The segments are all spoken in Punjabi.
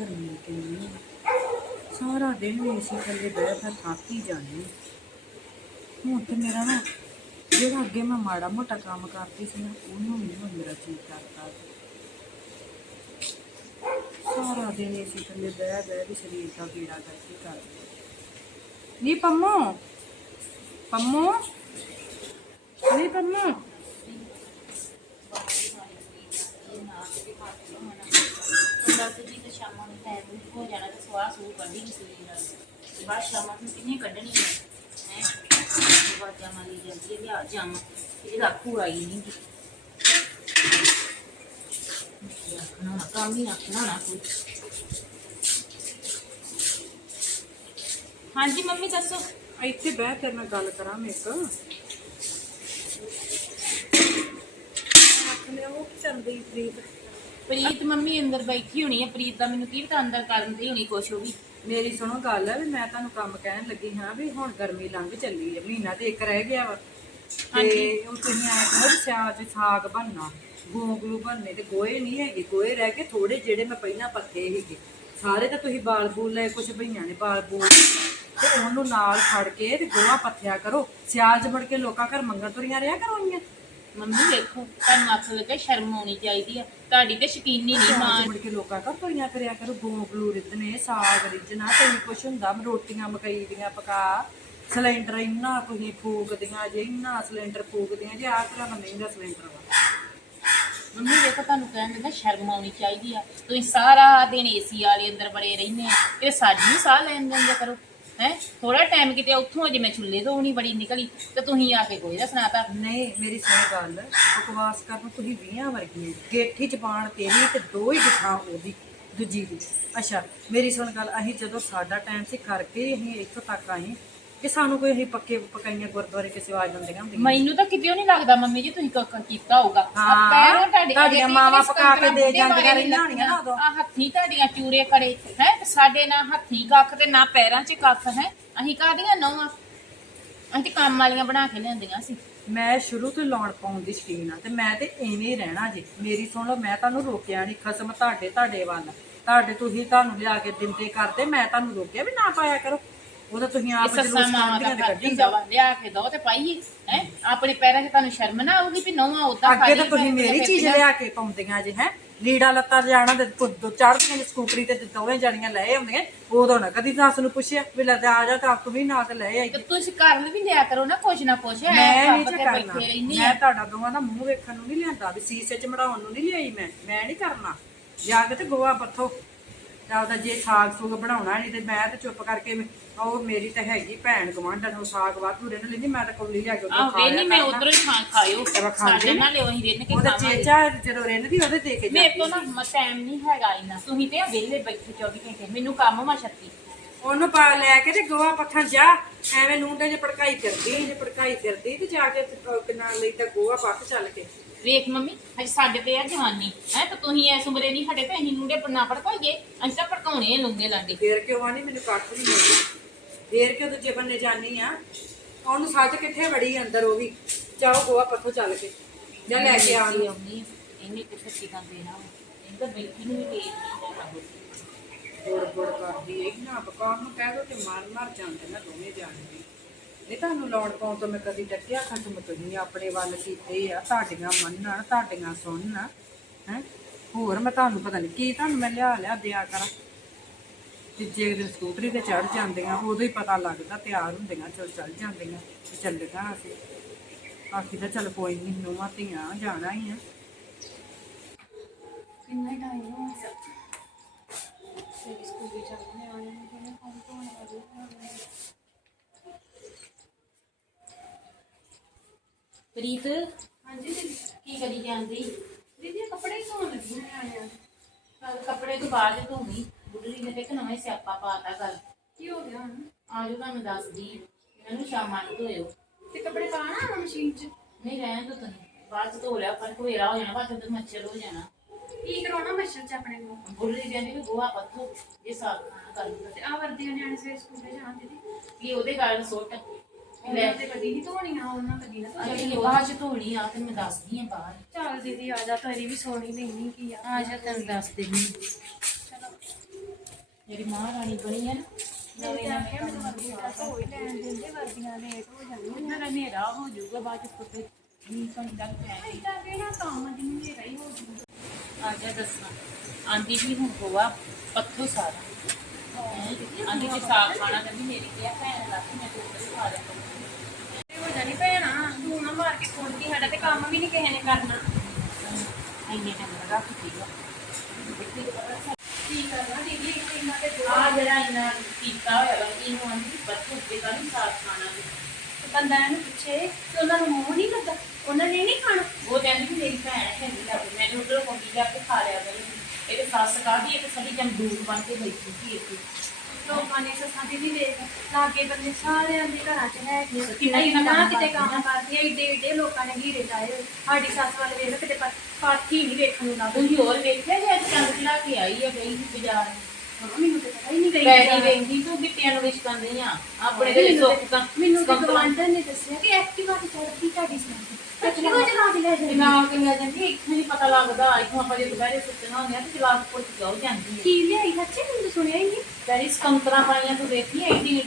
ਗਰਮੀ ਕਿੰਨੀ ਸਾਰਾ ਦਿਨ ਏਸੀ ਥੱਲੇ ਬਹਿ ਫਿਰ ਥੱਕ ਹੀ ਜਾਂਦੀ ਹੁਣ ਤੇ ਮੇਰਾ ਨਾ, ਜਿਹੜਾ ਅੱਗੇ ਮੈਂ ਮਾੜਾ ਮੋਟਾ ਕੰਮ ਕਰਦੀ ਸੀ ਨਾ, ਉਹਨੂੰ ਵੀ ਹੁਣ ਮੇਰਾ ਜੀ ਕਰਦਾ। ਸਾਰਾ ਦਿਨ ਏਸੀ ਥੱਲੇ ਬਹਿ ਬਹਿ ਵੀ ਸਰੀਰ ਦਾ ਕੀੜਾ ਕਰਕੇ ਕਰ ਨੀ ਪੰਮੋ ਪੰਮੋ, ਨੀ ਪੰਮੋ। ਦੱਸ ਜੀ ਹੋ ਜਾਣਾ ਤੇ ਸਵਾਹ ਸੂ ਕੱਢੀ ਨਹੀਂ ਸੂਈ ਨਾਲ। ਤੇ ਬਾਅਦ ਸ਼ਾਮਾਂ ਨੂੰ ਕਿੰਨੀ ਕੱਢਣੀ ਹੈ? ਹੈ ਬਾਜਾ ਮਾਰੀ ਜਾਂਦੀ ਹੈ ਲਿਆ ਜਾਮ। ਇਹਦਾ ਖੂ ਆਈ ਨਹੀਂ ਗੀ। ਰੱਖਣਾ ਨਾ ਕੰਮ ਹੀ ਰੱਖਣਾ ਨਾ ਕੋਈ। ਹਾਂਜੀ ਮੰਮੀ ਦੱਸੋ। ਇੱਥੇ ਬਹਿ ਤੇਰੇ ਨਾਲ ਗੱਲ ਕਰਾਂ ਮੈਂ ਇੱਕ। ਆਖ ਲਿਆ ਉਹ ਚੰਦੀ ਪ੍ਰੀਤ। ਪ੍ਰੀਤ ਮੰਮੀ ਅੰਦਰ ਬੈਠੀ ਹੋਣੀ ਹੈ ਪ੍ਰੀਤ ਦਾ ਮੈਨੂੰ ਕੀ ਪਤਾ ਅੰਦਰ ਕਰਨ ਦੀ ਹੋਣੀ ਕੁਛ ਉਹ ਵੀ। ਮੇਰੀ ਸੁਣੋ ਗੱਲ ਵੀ ਮੈਂ ਤੁਹਾਨੂੰ ਕੰਮ ਕਹਿਣ ਲੱਗੀ ਹਾਂ ਵੀ ਹੁਣ ਗਰਮੀ ਲੰਘ ਚੱਲੀ ਹੈ ਮਹੀਨਾ ਤੇ ਇੱਕ ਰਹਿ ਗਿਆ ਵਾ। ਤੇ ਉਹ ਤੁਸੀਂ ਆਏ ਕਰੋ ਸਿਆਲ ਚ ਸਾਗ ਬਣਨਾ ਗੋਂਗਲੂ ਬਣਨੇ ਤੇ ਗੋਏ ਨਹੀਂ ਹੈਗੇ ਗੋਏ ਰਹਿ ਕੇ ਥੋੜੇ ਜਿਹੜੇ ਮੈਂ ਪਹਿਲਾਂ ਪੱਕੇ ਸੀਗੇ। ਸਾਰੇ ਤਾਂ ਤੁਸੀਂ ਬਾਲ ਬੂਲ ਲਏ ਕੁਝ ਭਈਆਂ ਨੇ ਬਾਲ ਬੂਲ ਤੇ ਉਹਨੂੰ ਨਾਲ ਫੜ ਕੇ ਤੇ ਗੋਹਾ ਪੱਥਿਆ ਕਰੋ। ਸਿਆਲ ਚ ਮੁੜ ਕੇ ਲੋਕਾਂ ਘਰ ਮੰਗਣ ਤੁਰੀਆਂ ਰਿਆ ਕਰੋਈਆਂ ਮੰਮੀ ਵੇਖੋ ਤੁਹਾਨੂੰ ਅੱਖ ਲੱਗੇ ਸ਼ਰਮ ਆਉਣੀ ਚਾਹੀਦੀ ਆ। ਤੁਹਾਡੀ ਤੇ ਸ਼ਕੀਨੀ ਨਹੀਂ ਮਾਂ। ਮੁੜ ਕੇ ਲੋਕਾਂ ਘਰ ਤੁਰੀਆਂ ਕਰਿਆ ਕਰੋ ਗੋਂਗਲੂ ਰਿੱਧਨੇ ਸਾਗ ਰਿੱਝਣਾ ਤੇ ਕੁਛ ਹੁੰਦਾ ਰੋਟੀਆਂ ਮਕਈ ਦੀਆਂ ਪਕਾ। ਸਿਲੰਡਰ ਇੰਨਾ ਤੁਸੀਂ ਫੂਕਦੀਆਂ ਜੇ ਇੰਨਾ ਸਿਲੰਡਰ ਫੂਕਦੀਆਂ ਜੇ ਆਹ ਤਰ੍ਹਾਂ ਦਾ ਮਹਿੰਗਾ ਸਿਲੰਡਰ ਵਾ? ਮੰਮੀ ਵੇਖੋ ਤੁਹਾਨੂੰ ਕਹਿਣ ਦਿੰਦਾ ਸ਼ਰਮ ਆਉਣੀ ਚਾਹੀਦੀ ਆ। ਤੁਸੀਂ ਸਾਰਾ ਦਿਨ ਏਸੀ ਵਾਲੇ ਅੰਦਰ ਬੜੇ ਰਹਿੰਦੇ ਆ ਤੇ ਸਾਡੀ ਸਾਹ ਲੈਣ ਦਿੰਦੇ ਕਰੋ। ਹੈ? ਥੋੜਾ ਟਾਈਮ ਕਿਤੇ ਉੱਥੋਂ ਅਜੇ ਮੈਂ ਚੁੱਲ੍ਹੇ ਤੋਂ ਨਹੀਂ ਬੜੀ ਨਿਕਲੀ, ਤੇ ਤੁਸੀਂ ਆ ਕੇ ਕੋਈ ਦਾ ਸੁਣਾਤਾ ਨਹੀਂ, ਮੇਰੀ ਸੁਣ ਗੱਲ, ਬਕਵਾਸ ਕਰਨ ਤੁਸੀਂ 20 ਵਰਗੀਆਂ ਗੇਠੀ ਜ਼ਬਾਨ ਤੇਰੀ ਤੇ ਦੋ ਹੀ ਦਿਖਾ ਉਹਦੀ, ਦੂਜੀ ਦੀ। ਅੱਛਾ, ਮੇਰੀ ਸੁਣ ਗੱਲ, ਅਸੀਂ ਜਦੋਂ ਸਾਡਾ ਟਾਈਮ ਸੀ, ਕਰਕੇ ਅਸੀਂ ਇੱਥੋਂ ਤੱਕ ਆਏ। ਕਿ ਸਾਨੂੰ ਕੋਈ ਅਸੀਂ ਪੱਕੇ ਪਕਾਈਆਂ ਗੁਰਦੁਆਰੇ ਕਿਸੇ ਆਵਾਜ਼ ਦਿੰਦੀਆਂ ਹੁੰਦੀਆਂ ਮੈਨੂੰ ਤਾਂ ਕਿਤੇ ਨਹੀਂ ਲੱਗਦਾ ਮੰਮੀ ਜੀ ਤੁਸੀਂ ਕ- ਕੀਤਾ ਹੋਊਗਾ। ਆਹ ਹਾਂ, ਪੈਰੋਂ ਤੁਹਾਡੇ ਤੁਹਾਡੀਆਂ ਮਾਵਾਂ ਪਕਾ ਕੇ ਦੇ ਬੁੱਢੇ ਜਾਂਦੀਆਂ ਵਾਲੇ ਰਹੀਆਂ ਹੋਣੀਆਂ ਨਾ ਉਦੋਂ। ਆਹ ਹੱਥੀ ਤੁਹਾਡੀਆਂ ਚੂਰੇ ਕੜੇ ਹੈ ਸਾਡੇ ਨਾ ਹੱਥੀ ਕੱਖ ਤੇ ਨਾ ਪੈਰਾਂ 'ਚ ਕੱਖ ਹੈ। ਅਸੀਂ ਕਾਹਦੀਆਂ ਨੌਵਾਂ ਅਸੀਂ ਤੇ ਕੰਮ ਵਾਲੀਆਂ ਬਣਾ ਕੇ ਲਿਆਂਦੀਆਂ ਸੀ। ਮੈਂ ਸ਼ੁਰੂ ਤੋਂ ਲਾਉਣ ਪਾਉਣ ਦੀ ਸ਼ਕੀਨ ਆ ਤੇ ਮੈਂ ਤੇ ਐਵੇਂ ਹੀ ਰਹਿਣਾ ਜੀ। ਮੇਰੀ ਸੁਣ ਲਓ ਮੈਂ ਤੁਹਾਨੂੰ ਰੋਕਿਆ ਨਹੀਂ ਖਸਮ ਤੁਹਾਡੇ ਤੁਹਾਡੇ ਵੱਲ। ਤੁਹਾਡੇ ਤੁਸੀਂ ਤੁਹਾਨੂੰ ਲਿਆ ਕੇ ਦਿੰਦੇ ਕਰਦੇ ਮੈਂ ਤੁਹਾਨੂੰ ਰੋਕਿਆ ਵੀ ਨਾ ਪਾਇਆ ਕਰੋ। ਉਹ ਤਾਂ ਤੁਸੀਂ ਆਪ ਸੱਸਾਂ ਮਾਵਾਂ ਦਾ ਫਰਜ਼ ਕੱਢੀ ਹੁੰਦਾ ਵਾ ਲਿਆ ਕੇ ਦੋ ਤੇ ਪਾਈਏ ਹੈ? ਆਪਣੇ ਪੈਰਾਂ 'ਚ ਤੁਹਾਨੂੰ ਸ਼ਰਮ ਨਾ ਆਊਗੀ ਵੀ ਨੌਵਾਂ ਉਦਾਂ ਅੱਗੇ ਤਾਂ ਤੁਸੀਂ ਮੇਰੀ ਚੀਜ਼ ਲਿਆ ਕੇ ਪਾਉਂਦੀਆਂ ਜੀ ਹੈ? ਲੀੜਾ ਲੱਤਾ ਜਾਣਾ ਤੇ ਚੜਦੀਆਂ ਨੇ ਸਕੂਟਰੀ ਤੇ ਦੋਵੇਂ ਜਣੀਆਂ ਲੈ ਆਉਂਦੀਆਂ ਉਦੋਂ ਨਾ ਕਦੀ ਸੱਸ ਨੂੰ ਪੁੱਛਿਆ ਵੀ ਲੈ ਆ ਜਾ ਤਾਂ ਵੀ ਤੇ ਲੈ ਆਈ। ਤੇ ਤੁਸੀਂ ਕਰਨ ਵੀ ਲਿਆ ਕਰੋ ਨਾ ਕੁਛ ਨਾ ਐ ਮੈਂ ਨਹੀਂ ਜੇ ਕਰਨਾ। ਮੈਂ ਤੁਹਾਡਾ ਦੋਵਾਂ ਦਾ ਮੂੰਹ ਵੇਖਣ ਨੂੰ ਨਹੀਂ ਲਿਆਂਦਾ ਵੀ ਸੀਸੇ 'ਚ ਮੜਾਉਣ ਨੂੰ ਨਹੀਂ ਲਿਆਈ ਮੈਂ। ਮੈਂ ਨਹੀਂ ਕਰਨਾ। ਜਾ ਕੇ ਤੇ ਗੋਆ ਪੱਥੋ। ਆਪਦਾ ਜੇ ਸਾਗ ਸੂਗ ਬਣਾਉਣਾ ਨਹੀਂ ਤੇ ਮੈਂ ਤੇ ਚੁੱਪ ਕਰਕੇ ਉਹ ਮੇਰੀ ਤਾਂ ਹੈਗੀ ਭੈਣ ਗਵਾਂਢਣ ਉਹ ਸਾਗ ਵਾਧੂ ਰਹਿਣ ਲੈਂਦੀ ਮੈਂ ਤਾਂ ਕੌਲੀ ਲਿਆ ਕੇ ਉੱਧਰੋਂ ਆਹ ਖਾ ਵੇਨੀ ਲਿਆ ਮੈਂ। ਉਧਰੋਂ ਹੀ ਖਾਂ ਖਾਇਓ ਖਾਂਦੀ ਸਾਡੇ ਨਾਲ ਉਹੀ ਰਿੰਨ ਕੇ ਉਹਦਾ ਖਾਵਾਂਗੇ। ਚੇਚਾ ਜਦੋਂ ਰਹਿੰਦੀ ਉਹਦੇ ਦੇ ਕੇ ਮੇਰੇ ਤੋਂ ਨਾ ਟਾਈਮ ਨਹੀਂ ਹੈਗਾ ਇੰਨਾ। ਤੁਸੀਂ ਤੇ ਵਿਹਲੇ ਬੈਠੇ 24 ਘੰਟੇ। ਮੈਨੂੰ ਕੰਮ ਮਾ ਛੱਤੀ। ਉਹਨੂੰ ਪਾ ਲੈ ਕੇ ਤੇ ਗੋਆ ਪੱਥਣ ਜਾ। ਐਵੇਂ ਨੂੰਡੇ ਜੇ ਭੜਕਾਈ ਫਿਰਦੀ ਜੇ ਭੜਕਾਈ ਫਿਰਦੀ ਤੇ ਜਾ ਕੇ ਕਿੰਨਾ ਲਈ ਤਾਂ ਗੋਆ ਪੱਕ ਚੱਲ ਕੇ। ਵੇਖ ਮੰਮੀ ਹਜੇ ਸਾਡੇ ਤੇ ਆ ਜਵਾਨੀ। ਹੈ ਤਾਂ ਤੁਸੀਂ ਐਸ ਉਮਰੇ ਨਹੀਂ ਸਾਡੇ ਤੇ ਅਸੀਂ ਨੂੰਡੇ ਨਾ ਪੜਕਾਈਏ ਅਸੀਂ ਤਾਂ ਪੜਕਾਉਣੇ ਆ ਲੁੰਗੇ। ਲਾਂਡੇ ਫੇਰ ਕਿਉਂ ਆਣੀ ਮੈਨੂੰ ਕੱਖ ਨਹੀਂ ਮਿਲਦੀ ਫੇਰ ਕਿਉਂ ਦੂਜੇ ਬੰਨੇ ਜਾਨੀ ਆ? ਉਹਨੂੰ ਸੱਚ ਕਿੱਥੇ ਵੜੀ ਅੰਦਰ ਉਹ ਵੀ? ਜਾਓ ਗੋਆ ਪੱਥੋ ਚੱਲ ਕੇ। ਜਾਂ ਲੈ ਕੇ ਆਉਣੀ ਆਉਣੀ ਇਹਨੇ ਸੱਚੀ ਗੱਲ ਦੇਣਾ ਇਹ ਤਾਂ ਬੈਠੀ ਨੂੰ ਵੀ ਦੇ ਨਹੀਂ ਬੁੜ ਬੁੜ ਕਰਦੀ ਇਹ ਨਾ ਬਕਾਮ ਨੂੰ ਕਹਿ ਦੋ ਤੇ ਮਾਰ ਮਾਰ ਜਾਂਦੇ ਨਾ ਦੋਵੇਂ ਜਾਣਗੇ ਇਹ ਤੁਹਾਨੂੰ ਲਾਉਣ ਪਾਉਣ ਤੋਂ ਮੈਂ ਕਦੀ ਡੱਕਿਆ ਖਸਮ ਤੁਸੀਂ ਆਪਣੇ ਵੱਲ ਕੀਤੇ ਆ ਤੁਹਾਡੀਆਂ ਮੰਨਣ ਤੁਹਾਡੀਆਂ ਸੁਣਨ ਹੈ? ਹੋਰ ਮੈਂ ਤੁਹਾਨੂੰ ਪਤਾ ਨਹੀਂ ਕੀ ਤੁਹਾਨੂੰ ਮੈਂ ਲਿਆ ਲਿਆ ਦਿਆ ਕਰਾਂ? ਤੀਜੇ ਦਿਨ ਸਕੂਟਰੀ ਤੇ ਚੜ ਜਾਂਦੀਆਂ ਉਦੋਂ ਹੀ ਪਤਾ ਲੱਗਦਾ ਤਿਆਰ ਹੁੰਦੀਆਂ ਚਲ ਚੱਲ ਜਾਂਦੀਆਂ ਤੇ ਚੱਲੇਗਾ ਅਸੀਂ ਆਖੀ ਤਾਂ ਚੱਲ ਕੋਈ ਨਹੀਂ ਨੂੰਹਾਂ ਧੀਆਂ ਜਾਣਾ ਹੀ ਆ। ਕਿੰਨਾ ਟਾਈਮ ਹੋ ਗਿਆ ਸਵੇਰੇ ਸਕੂਲ ਵੀ ਚੱਲਣੇ ਆਣੇ ਨੇ ਕਿਹਨੇ ਕੰਮ ਤੋਂ ਆਉਣਾ ਪ੍ਰੀਤ? ਹਾਂਜੀ ਦੀਦੀ। ਕੀ ਕਰੀ ਜਾਂਦੀ? ਦੀਦੀ ਕੱਪੜੇ ਹੀ ਧੋਣ ਲੱਗੀ ਮੈਂ ਆਇਆ ਕੱਪੜੇ ਤੋਂ ਬਾਅਦ ਧੋਣੀ ਬੁੱਢੀ ਨੇ ਤੇ ਨਵਾਂ ਸਿਆਪਾ ਪਾਤਾ ਗੱਲ ਕੀ ਹੋ ਗਿਆ ਹੁਣ? ਆਜੋ ਤੁਹਾਨੂੰ ਦੱਸਦੀ ਮੈਨੂੰ ਸ਼ਾਮਾਂ ਨੂੰ ਧੋਇਓ। ਤੇ ਕੱਪੜੇ ਪਾਣਾ ਆ ਮਸ਼ੀਨ 'ਚ? ਨਹੀਂ ਰਹਿਣ ਦੋ ਤੁਸੀਂ ਬਾਅਦ ਚ ਧੋ ਲਿਆ ਪਰ ਕੋੇਰਾ ਹੋ ਜਾਣਾ ਬਾਅਦ ਚ ਮੱਛਰ ਹੋ ਜਾਣਾ। ਕੀ ਕਰਾਉਣਾ ਮੱਛਰ 'ਚ ਆਪਣੇ ਕੋਲ? ਬੁੱਢੀ ਕਹਿੰਦੀ ਵੀ ਗੋਹਾ ਪੱਥੋ ਇਹ ਖਾਣਾ ਕਰ ਲੂਗਾ ਤੇ ਆ ਵਰਦੀ ਨਿਆਣੇ ਸਵੇਰੇ ਸਕੂਲ ਜਾਣਾ ਦੀਦੀ। ਕੀ ਉਹਦੇ ਗੱਲ ਸੁੱਟ। ਉਹਨਾਂ ਤੇ ਕਦੀ ਨਹੀਂ ਧੋਣੀਆਂ ਉਹਨਾਂ ਕਦੀ ਨਾ ਅਰੇ ਬਾਅਦ ਚ ਧੋਣੀ ਆ ਤੇ ਮੈਂ ਦੱਸਦੀ ਆ ਬਾਹਰ ਚੱਲ ਦੀਦੀ ਆ ਜਾ ਤੇਰੀ ਵੀ ਸੋਣੀ ਲੈਣੀ ਕੀ ਆ। ਆ ਜਾ ਤੈਨੂੰ ਦੱਸ ਦੇਣੀ ਚਲੋ ਮੇਰੀ ਮਾਂ ਰਾਣੀ ਬਣੀ ਆ ਨਾ ਨਵੇਂ ਮੈਂ ਨਵੇਂ ਕਿਹਾ ਮੈਨੂੰ ਵਰਦੀ ਦਾ ਧੋ ਹੀ ਲੈਣ ਦਿੰਦੇ ਵਰਦੀਆਂ ਲੇਟ ਹੋ ਜਾਂਦੀਆਂ ਉਹਨਾਂ ਦਾ ਹਨੇਰਾ ਹੋ ਜਾਊਗਾ ਬਾਅਦ ਚ ਕੁੱਤੇ ਨਹੀਂ ਸਮਝਦਾ ਪੈਣੀ ਇਦਾਂ ਦੇ ਨਾ ਕੰਮ ਜਿੰਨੇ ਮੇਰਾ ਹੀ ਹੋ ਜੂਗਾ ਆ ਜਾ ਦੱਸਣਾ ਆਂਦੀ ਵੀ ਹੁਣ ਹੋਵਾ ਪੱਥੋ ਸਾਰਾ ਹੈਂ? ਆਂਦੀ ਜੇ ਸਾਗ ਖਾਣਾ ਕਹਿੰਦੀ ਮੇਰੀ ਤੇ ਆ ਭੈਣ ਲੱਗ ਮੈਂ ਤੇ ਉੱਧਰ ਖਾ ਲਿਆ ਕਰੂੰਗੀ। ਹੋ ਜਾਣੀ ਭੈਣਾ ਤੂੰ ਨਾ ਮਾਰ ਕੇ ਫੋੜਦੀ ਸਾਡਾ ਤੇ ਕੰਮ ਵੀ ਨਹੀਂ ਕਿਸੇ ਨੇ ਕਰਨਾ ਇੰਨੇ ਟਾਈਮ ਦਾ ਰੱਖ ਦੀਗਾ ਕੀ ਕਰਨਾ ਦੀਦੀ ਇਹਨਾਂ ਦੇ ਆ ਜਿਹੜਾ ਇਹਨਾਂ ਕੀਤਾ ਹੋਇਆ ਵਾ ਇਹਨੂੰ ਆਂਦੀ ਪੱਥੋ ਉੱਤੇ ਦਾ ਨਹੀਂ ਸਾਗ ਖਾਣਾ ਵੀ। ਬੰਦਾ ਇਹਨੂੰ ਪੁੱਛੇ ਕਿ ਉਹਨਾਂ ਨੂੰ ਮੋਹ ਨਹੀਂ ਲੱਗਾ? ਉਹਨਾਂ ਨੇ ਨਹੀਂ ਖਾਣਾ? ਉਹ ਕਹਿੰਦੀ ਵੀ ਮੇਰੀ ਭੈਣ ਹੈਗੀ ਲੱਗ ਮੈंने ਉਧਰ ਕੋਟੀ ਜਾ ਕੇ ਖਾ ਲਿਆ ਕਰੀ ਇਹਦੇ ਸੱਸ ਕਾਹਦੀ ਇੱਕ ਸੜੀ ਜੰਦੂਰ ਬਣ ਕੇ ਬੈਠੀ ਸੀ ਇੱਥੇ? ਲੋਕਾਂ ਨੇ ਸੱਸਾਂ ਦੀ ਵੀ ਵੇਖ ਲਾਗੇ ਬੰਦੇ ਸਾਰਿਆਂ ਦੇ ਘਰਾਂ 'ਚ ਹੈ ਕਿ ਕਿੰਨਾ ਕਿੰਨਾ ਇੰਨਾ ਕੰਮ ਕਿਤੇ ਕਰਦੀਆਂ। ਕੰਮ ਕਰਦੀਆਂ ਏਡੇ ਏਡੇ ਲੋਕਾਂ ਨੇ ਹੀਰੇ ਲਾਏ ਹੋਏ। ਸਾਡੀ ਸੱਸ ਵੱਲ ਵੇਖ ਕਿਤੇ ਪਾ- ਪਾਥੀ ਨਹੀਂ ਵੇਖਣ ਨੂੰ ਲੱਗ ਤੁਸੀਂ ਹੋਰ ਵੇਖਿਆ ਜੇ ਅੱਜ ਚੰਦ ਚਲਾ ਕੇ ਆਈ ਹੈ ਗਈ ਸੀ ਬਾਜ਼ਾਰ ਮੈਨੂੰ ਤਾਂ ਪਤਾ ਹੀ ਨਹੀਂ ਗਈ ਪੈਰੀ ਵੇਂਦੀ ਤੂੰ ਗਿੱਟਿਆਂ ਨੂੰ ਨਹੀਂ ਆ। ਆਪਣੇ ਦੇ ਮੈਨੂੰ ਸੁੱਕ ਤੇ- ਮੈਨੂੰ ਤਾਂ ਗਵਾਂਢਣ ਨੇ ਦੱਸਿਆ ਕਿ ਐਕਟਿਵਾ ਤੇ ਚੜ੍ਹਦੀ ਤੁਹਾਡੀ ਸੱਸ। ਐਕਟਿਵਾ ਚਲਾ ਕੇ ਲੈ ਜਾਂਦੀ। ਲੈ ਜਾਂਦੀ ਇੱਥੇ ਨਹੀਂ ਪਤਾ ਲੱਗਦਾ ਇੱਥੋਂ ਆਪਾਂ ਜੇ ਦੁਪਹਿਰੇ ਸੁੱਤਣਾ ਹੁੰਦੇ ਆ ਤੇ ਜਵਾਬ ਪੁੱਛ ਜਾਓ ਜਾਂਦੀ ਹੈ? ਕੀ ਲਿਆਈ ਸੱਚੇ ਮੈਨੂੰ ਤਾਂ ਸੁਣਿਆ ਹੀ ਨਹੀਂ। ਪਾਈਆਂ ਤੂੰ ਦੇਖੀ ਐਡੀ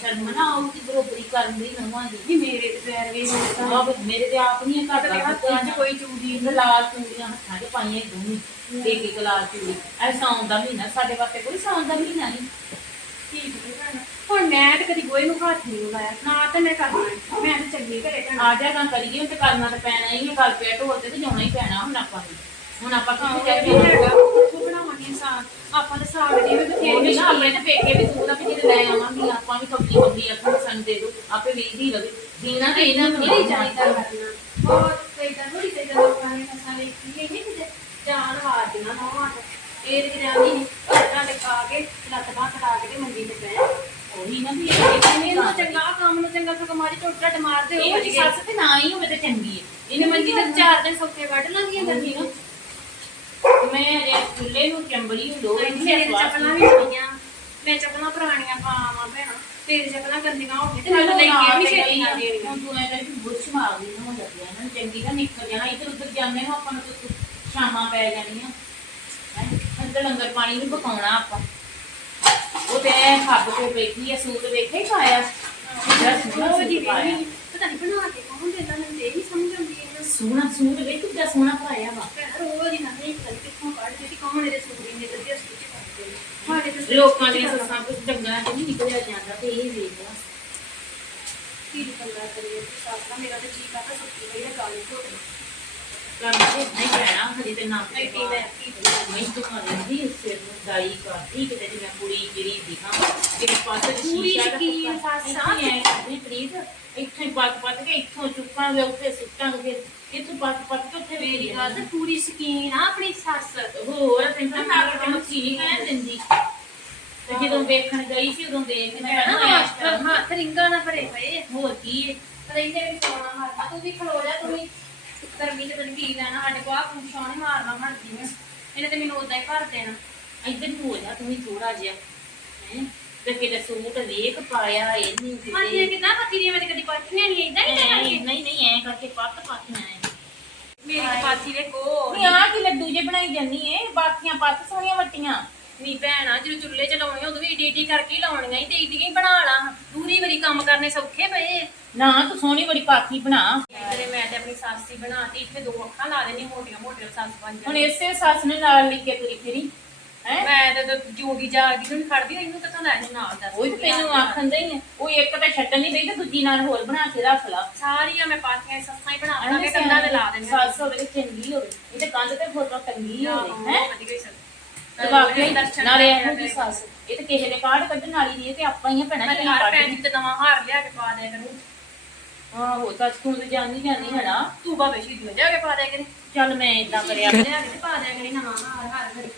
ਸ਼ਰਮ ਨਾ ਆਉ ਕਿ ਬਰੋਬਰੀ ਕਰਨ ਦੀ ਨਵਾਂ ਦੀ। ਵੀ ਮੇਰੇ ਤੇ ਪੈਰ ਵੇ ਹੋਤਾ ਆਪ ਮੇਰੇ ਤੇ ਆਪ ਨਹੀਂ ਘਰ ਕਦੇ ਦਾ ਹੱਥਾਂ 'ਚ ਕੋਈ ਚੂੜੀ ਇਹ ਲਾਲ ਚੂੜੀਆਂ ਹੱਥਾਂ 'ਚ ਪਾਈਆਂ ਦੋਵੇਂ ਇੱਕ ਇੱਕ ਲਾਲ ਚੂੜੀ। ਐ ਸਾਉਣ ਦਾ ਮਹੀਨਾ ਸਾਡੇ ਵਾਸਤੇ ਕੋਈ ਸਾਉਣ ਦਾ ਮਹੀਨਾ ਨਹੀਂ ਠੀਕ ਹੈ ਭੈਣਾ। ਹੁਣ ਮੈਂ ਤੇ ਕਦੀ ਗੋਏ ਨੂੰ ਹੱਥ ਨਹੀਂ ਲਾਇਆ। ਨਾ ਤੇ ਮੈਂ ਕਰਨਾ ਮੈਂ ਤੇ ਚੰਗੀ ਘਰੇ ਭੈਣਾ। ਆ ਜਾ ਕਾਂ ਕਰੀਏ ਤੇ ਕਰਨਾ ਤਾਂ ਪੈਣਾ ਹੀ ਹੈ ਗੱਲ ਪਿਆ ਢੋਲ ਤੇ ਤੇ ਜਾਣਾ ਹੀ ਪੈਣਾ ਹੁਣ ਆਪਾਂ ਨੂੰ ਹੁਣ ਆਪਾਂ ਆਹੋ, ਕਿੱਥੇ ਇਹ ਵੀ ਜਾਈਏ? ਹੈਗਾ ਕਿੱਥੋਂ ਬਣਾਵਾਂਗੇ ਸਾਗ। ਆਪਾਂ ਤਾਂ ਸਾਗ ਦੇ ਵੀ ਉਹ ਬਥੇਰੇ ਵੀ ਨਾ ਆਪਣੇ ਤੇ ਪੇਕੇ ਵੀ ਦੂਰ ਆ ਵੀ ਜਿਹੜੇ ਲੈ ਆਵਾਂਗੇ ਆਪਾਂ ਵੀ ਕੱਪੀ ਕੱਪੀ ਅੱਖਾਂ ਸਾਨੂੰ ਦੇ ਦੋ ਆਪੇ ਵੇਖਦੀ ਰਵੇ। ਦੀਨਾ ਤੇ ਇਹਨਾਂ ਨੂੰ ਨਹੀਂ ਨਹੀਂ ਚਾਹੀਦਾ ਚਾਹੀਦਾ ਕਰਨਾ ਬਹੁਤ ਚਾਹੀਦਾ ਥੋੜੀ ਚਾਹੀਦਾ ਲੋਕਾਂ ਨੇ ਨਸਾਂ ਵੇਖੀ ਇਹ ਨਹੀਂ ਕਿਤੇ ਜਾਨ ਵਾਰਦੀਆਂ ਨਾ ਮਾਟ ਇਹ ਤੇ ਜਾਂਦੀ ਨਹੀਂ ਘਰਾਂ ਦੇ ਖਾ ਕੇ ਲੱਤ ਬਾਹ ਕਟਾ ਕੇ ਤੇ ਮੰਜੀ ਤੇ ਪੈ ਉਹੀ ਨਾ ਵੀ ਇਹ ਇਹਨੂੰ ਚੰਗਾ ਕੰਮ ਨੂੰ ਚੰਗਾ ਸਗੋਂ ਮਾਰੀ ਝੋਟ ਝੱਟ ਮਾਰਦੇ ਹੋ ਇਹ ਸੱਸ ਤੇ ਨਾ ਹੀ ਹੋਵੇ ਤੇ ਚੰਗੀ ਹੈ। ਇਹਨੇ ਮੰਜੀ ਤੇ ਚਾਰ ਦਿਨ ਸੌਕੇ ਵੱਢ ਲਾਂਗੀਆਂ ਕਰਦੀ ਨਾ ਮੈਂ ਅਜੇ ਚੁੱਲ੍ਹੇ ਨੂੰ ਚੰਬੜੀ ਨੂੰ ਲੋੜ ਨਹੀਂ ਤੇ ਚੱਪਲਾਂ ਵੀ ਪਈਆਂ ਮੈਂ ਚੱਪਲਾਂ ਪੁਰਾਣੀਆਂ ਪਾਵਾਂ ਭੈਣਾ। ਤੇਰੀ ਚੱਪਲਾਂ ਗੰਦੀਆਂ ਹੋ ਗਈਆਂ ਤੇ ਮੈਨੂੰ ਲੈ ਕੇ ਵੀ ਛੇਤੀ ਨਾ ਦੇਣੀਆਂ ਹੁਣ ਤੂੰ ਕਿ ਬੁਰਸ਼ ਮਾਰ ਲਈ ਨਾ ਹੋ ਜਾਂਦੀ ਹੈ ਨਾ ਚੰਗੀ ਤਾਂ ਨਿਕਲ ਜਾਣਾ ਇੱਧਰ ਉੱਧਰ ਜਾਂਦੇ ਨੂੰ ਆਪਾਂ ਨੂੰ ਤਾਂ ਸ਼ਾਮਾਂ ਪੈ ਜਾਣੀਆਂ। ਹੈ ਅੰਦਰ ਲੰਗਰ ਪਾਣੀ ਵੀ ਪਕਾਉਣਾ ਆਪਾਂ। ਉਹ ਤੇ ਖੱਬ ਕੇ ਬੈਠੀ ਆ ਸੂਟ ਵੇਖੇ ਪਾਇਆ। ਉਹ ਜੀ ਪਤਾ ਨਹੀਂ ਬਣਾ ਕੇ ਕੌਣ ਦਿੰਦਾ ਮੈਨੂੰ ਤੇ ਇਹ ਨਹੀਂ ਸਮਝ ਆਉਂਦੀ। ਸੋਹਣਾ ਸੂਟ ਵੇਖ ਕਿੱਡਾ ਸੋਹਣਾ ਪਾਇਆ ਵਾ। ਰੋਜ਼ ਹੀ ਨਾ ਦਿੱਤੀ ਕੌਣ ਇਹਦੇ ਸੂਟ ਇੰਨੇ ਵਧੀਆ ਸਟਿਚ ਕਰਦੇ ਨੇ? ਸਾਡੇ ਤੇ ਲੋਕਾਂ ਦੀਆਂ ਸੱਸਾਂ ਕੁਝ ਡੰਗਰਾਂ ਚ ਨਹੀਂ ਨਿਕਲਿਆ ਜਾਂਦਾ ਤੇ ਇਹ ਵੇਖ ਲਾ। ਕੀ ਗੱਲਾਂ ਕਰੀਏ ਸਾਸਾ ਮੇਰਾ ਤੇ ਜੀ ਕਰਦਾ ਸੁੱਤੀ ਪਈ ਹੈ ਗਾਲੀ ਝੋਟ ਕੰਮ ਤੇ ਨਹੀਂ ਪੈਣਾ ਹਜੇ ਤੇ ਨਾ ਨਹੀਂ ਕੀ ਮੈਂ ਕੀ ਕਰਾਂ? ਮੈਂ ਤੂੰ ਕਹਿੰਦੀ ਸਿਰ ਨੂੰ ਦਾਈ ਕਰਦੀ ਕਿਤੇ ਜਿਵੇਂ ਦਿਖਾਂ। ਕਿ ਪਾਸੇ ਪੂਰੀ। ਸੱਸ ਪ੍ਰੀਤ ਇੱਥੋਂ ਹੀ ਪੱਟ ਪੱਟ ਕੇ ਇੱਥੋਂ ਚੁੱਕਾਂਗੇ ਉੱਥੇ ਸੁੱਟਾਂਗੇ ਇੱਥੋਂ ਪੱਟ ਪੱਟ ਕੇ ਉੱਥੇ ਮੇਰੀ ਗੱਲ ਤੇ ਪੂਰੀ ਸ਼ਕੀਨ ਆ ਆਪਣੀ ਸੱਸ। ਹੋਰ ਤੈਨੂੰ ਤਾਂ ਨਾਲ ਤੈਨੂੰ ਚੀਨੀ ਕਹਿ ਦਿੰਦੀ। ਤੇ ਜਦੋਂ ਵੇਖਣ ਗਈ ਸੀ ਉਦੋਂ ਦੇਖ ਕੇ ਮੈਂ ਹੱਥ ਰਿੰਗਾਂ ਨਾ ਭਰੇ ਪਏ ਹੋਰ ਕੀ ਹੈ ਰਹਿੰਦੇ ਵੀ ਸੋਣਾ ਮਾਰਨਾ ਤੂੰ ਵੀ ਖਲੋ ਜਾ ਤੂੰ ਵੀ। ਗਰਮੀ ਚ ਬਣ ਕੀ ਲੈਣਾ? ਸਾਡੇ ਕੋਲ ਆ ਪੁੰਛਾਣੇ ਮਾਰਨਾ ਹਟਦੀ ਆ। ਇਹਨੇ ਤੇ ਮੈਨੂੰ ਉਦਾਂ ਹੀ ਭਰ ਦੇਣਾ। ਇੱਧਰ ਨੂੰ ਹੋ ਜਾ ਤੂੰ ਵੀ ਥੋੜਾ ਜਿਹਾ। ਹੈ? ਤੇ ਕਿਤੇ ਸੂਟ ਵੇਖ ਪਾਇਆ ਇਹਨੇ ਮਾਤੀਆਂ ਕਿਦਾਂ ਮਾਤੀ ਦੀਆਂ ਮੈਂ ਤੇ ਕਦੀ ਪਾਥੀਆਂ ਨਹੀਂ ਇਦਾਂ ਹੀ ਐਂ ਕਰਾਂਗੇ ਨਹੀਂ ਨਹੀਂ ਐ ਕਰਕੇ ਪੱਤ ਪੱਤ ਐ ਮੇਰੀ ਪਾਥੀ ਵੇਖੋ ਨਹੀਂ ਆ ਕੀ ਲੱਡੂ ਜੇ ਬਣਾਈ ਜਾਨੀ ਏ? ਬਾਕੀਆਂ ਪੱਤ ਸੋਹਣੀਆਂ ਵੱਟੀਆਂ। ਨੀ ਭੈਣਾ ਜਦੋਂ ਚੁੱਲ੍ਹੇ ਚ ਲਾਉਣੀ ਉਦੋਂ ਵੀ ਈਡੀ ਕਰਕੇ ਹੀ ਲਾਉਣੀਆਂ ਹੀ ਤੇ ਈਡੀ ਹੀ ਬਣਾ ਲਾ। ਦੂਰੀ ਵਾਰੀ ਕੰਮ ਕਰਨੇ ਸੌਖੇ ਪਏ। ਨਾ ਤੂੰ ਸੋਹਣੀ ਬੜੀ ਪਾਥੀ ਬਣਾ। ਤੇਰੇ ਮੈਂ ਤੇ ਆਪਣੀ ਸੱਸ ਦੀ ਬਣਾਤੀ ਇੱਥੇ ਦੋ ਅੱਖਾਂ ਲਾ ਦੇਣੀ ਮੋਟੀਆਂ ਮੋਟੀਆਂ ਸੱਸ ਬਣ ਹੁਣ ਜਾਣੀ ਇਸੇ ਸੱਸ ਨੇ ਨਾਲ ਲਿਖ ਕੇ ਤੁਰੀ ਫਿਰੀ। ਹੈ? ਮੈਂ ਤੇ ਤਾਂ ਜਿਉਂਦੀ ਜਾਗਦੀ ਨੂੰ ਖੜਦੀ ਹੋਈ ਇਹਨੂੰ ਕਿੱਥੋਂ ਲੈਣੇ ਨਾਲ ਦੱਸ ਉਹ ਤੇ ਤੈਨੂੰ ਆਖਣ ਦੇ ਹੀ ਉਹ ਇੱਕ ਤਾਂ ਛੱਡਣ ਨਹੀਂ ਦੇਈ ਤੇ ਦੂਜੀ ਨਾਲ ਹੋਰ ਬਣਾ ਕੇ ਰੱਖ ਲਾ। ਸਾਰੀਆਂ ਮੈਂ ਪਾਥੀਆਂ ਸੱਸਾਂ ਹੀ ਬਣਾ ਬਣਾ ਕੇ ਕੰਨਾਂ ਤੇ ਲਾ ਦੇਣੀਆਂ ਸੱਸ ਹੋਵੇ ਤੇ ਚੰਗੀ ਹੋਵੇ ਇਹ ਤੇ ਕੰਧ ਤੇ ਫੋਟੋ ਟੰਗੀ ਹੋਵੇ ਹੈ? ਵਧੀਆ ਹੀ ਸੱਸ। ਤੇ ਬਾਕੀ ਨਾਲੇ ਇਹੋ ਜੀ ਸੱਸ ਇਹ ਤੇ ਕਿਸੇ ਨੇ ਕਾਢ ਕੱਢਣ ਵਾਲੀ ਨਹੀਂ ਇਹ ਤੇ ਆਪਾਂ ਹੀ ਆ ਭੈਣਾ ਮੈਂ ਜਿਹੜੀ ਹਰ ਕੱਢ ਭੈਣ ਜੀ ਤੇ ਨਵਾਂ ਹਾਰ ਲਿਆ ਕੇ ਪਾ ਦਿਆ ਕਰੂੰ। ਤੂੰ ਤੇ ਜਾਣੀ ਜਾਣੀ ਹੈ ਨਾ ਤੂੰ ਬਾਬੇ ਸ਼ਹੀਦ ਹੋ ਜਾ ਕੇ ਪਾ ਦਿਆ ਕਰੀ। ਚੱਲ ਮੈਂ ਇਦਾਂ ਕਰਿਆ। ਲਿਆ ਕੇ ਤੇ ਪਾ ਦਿਆ ਕਰੀ ਨਵਾਂ ਹਾਰ ਹਾਰ ਘੜੀ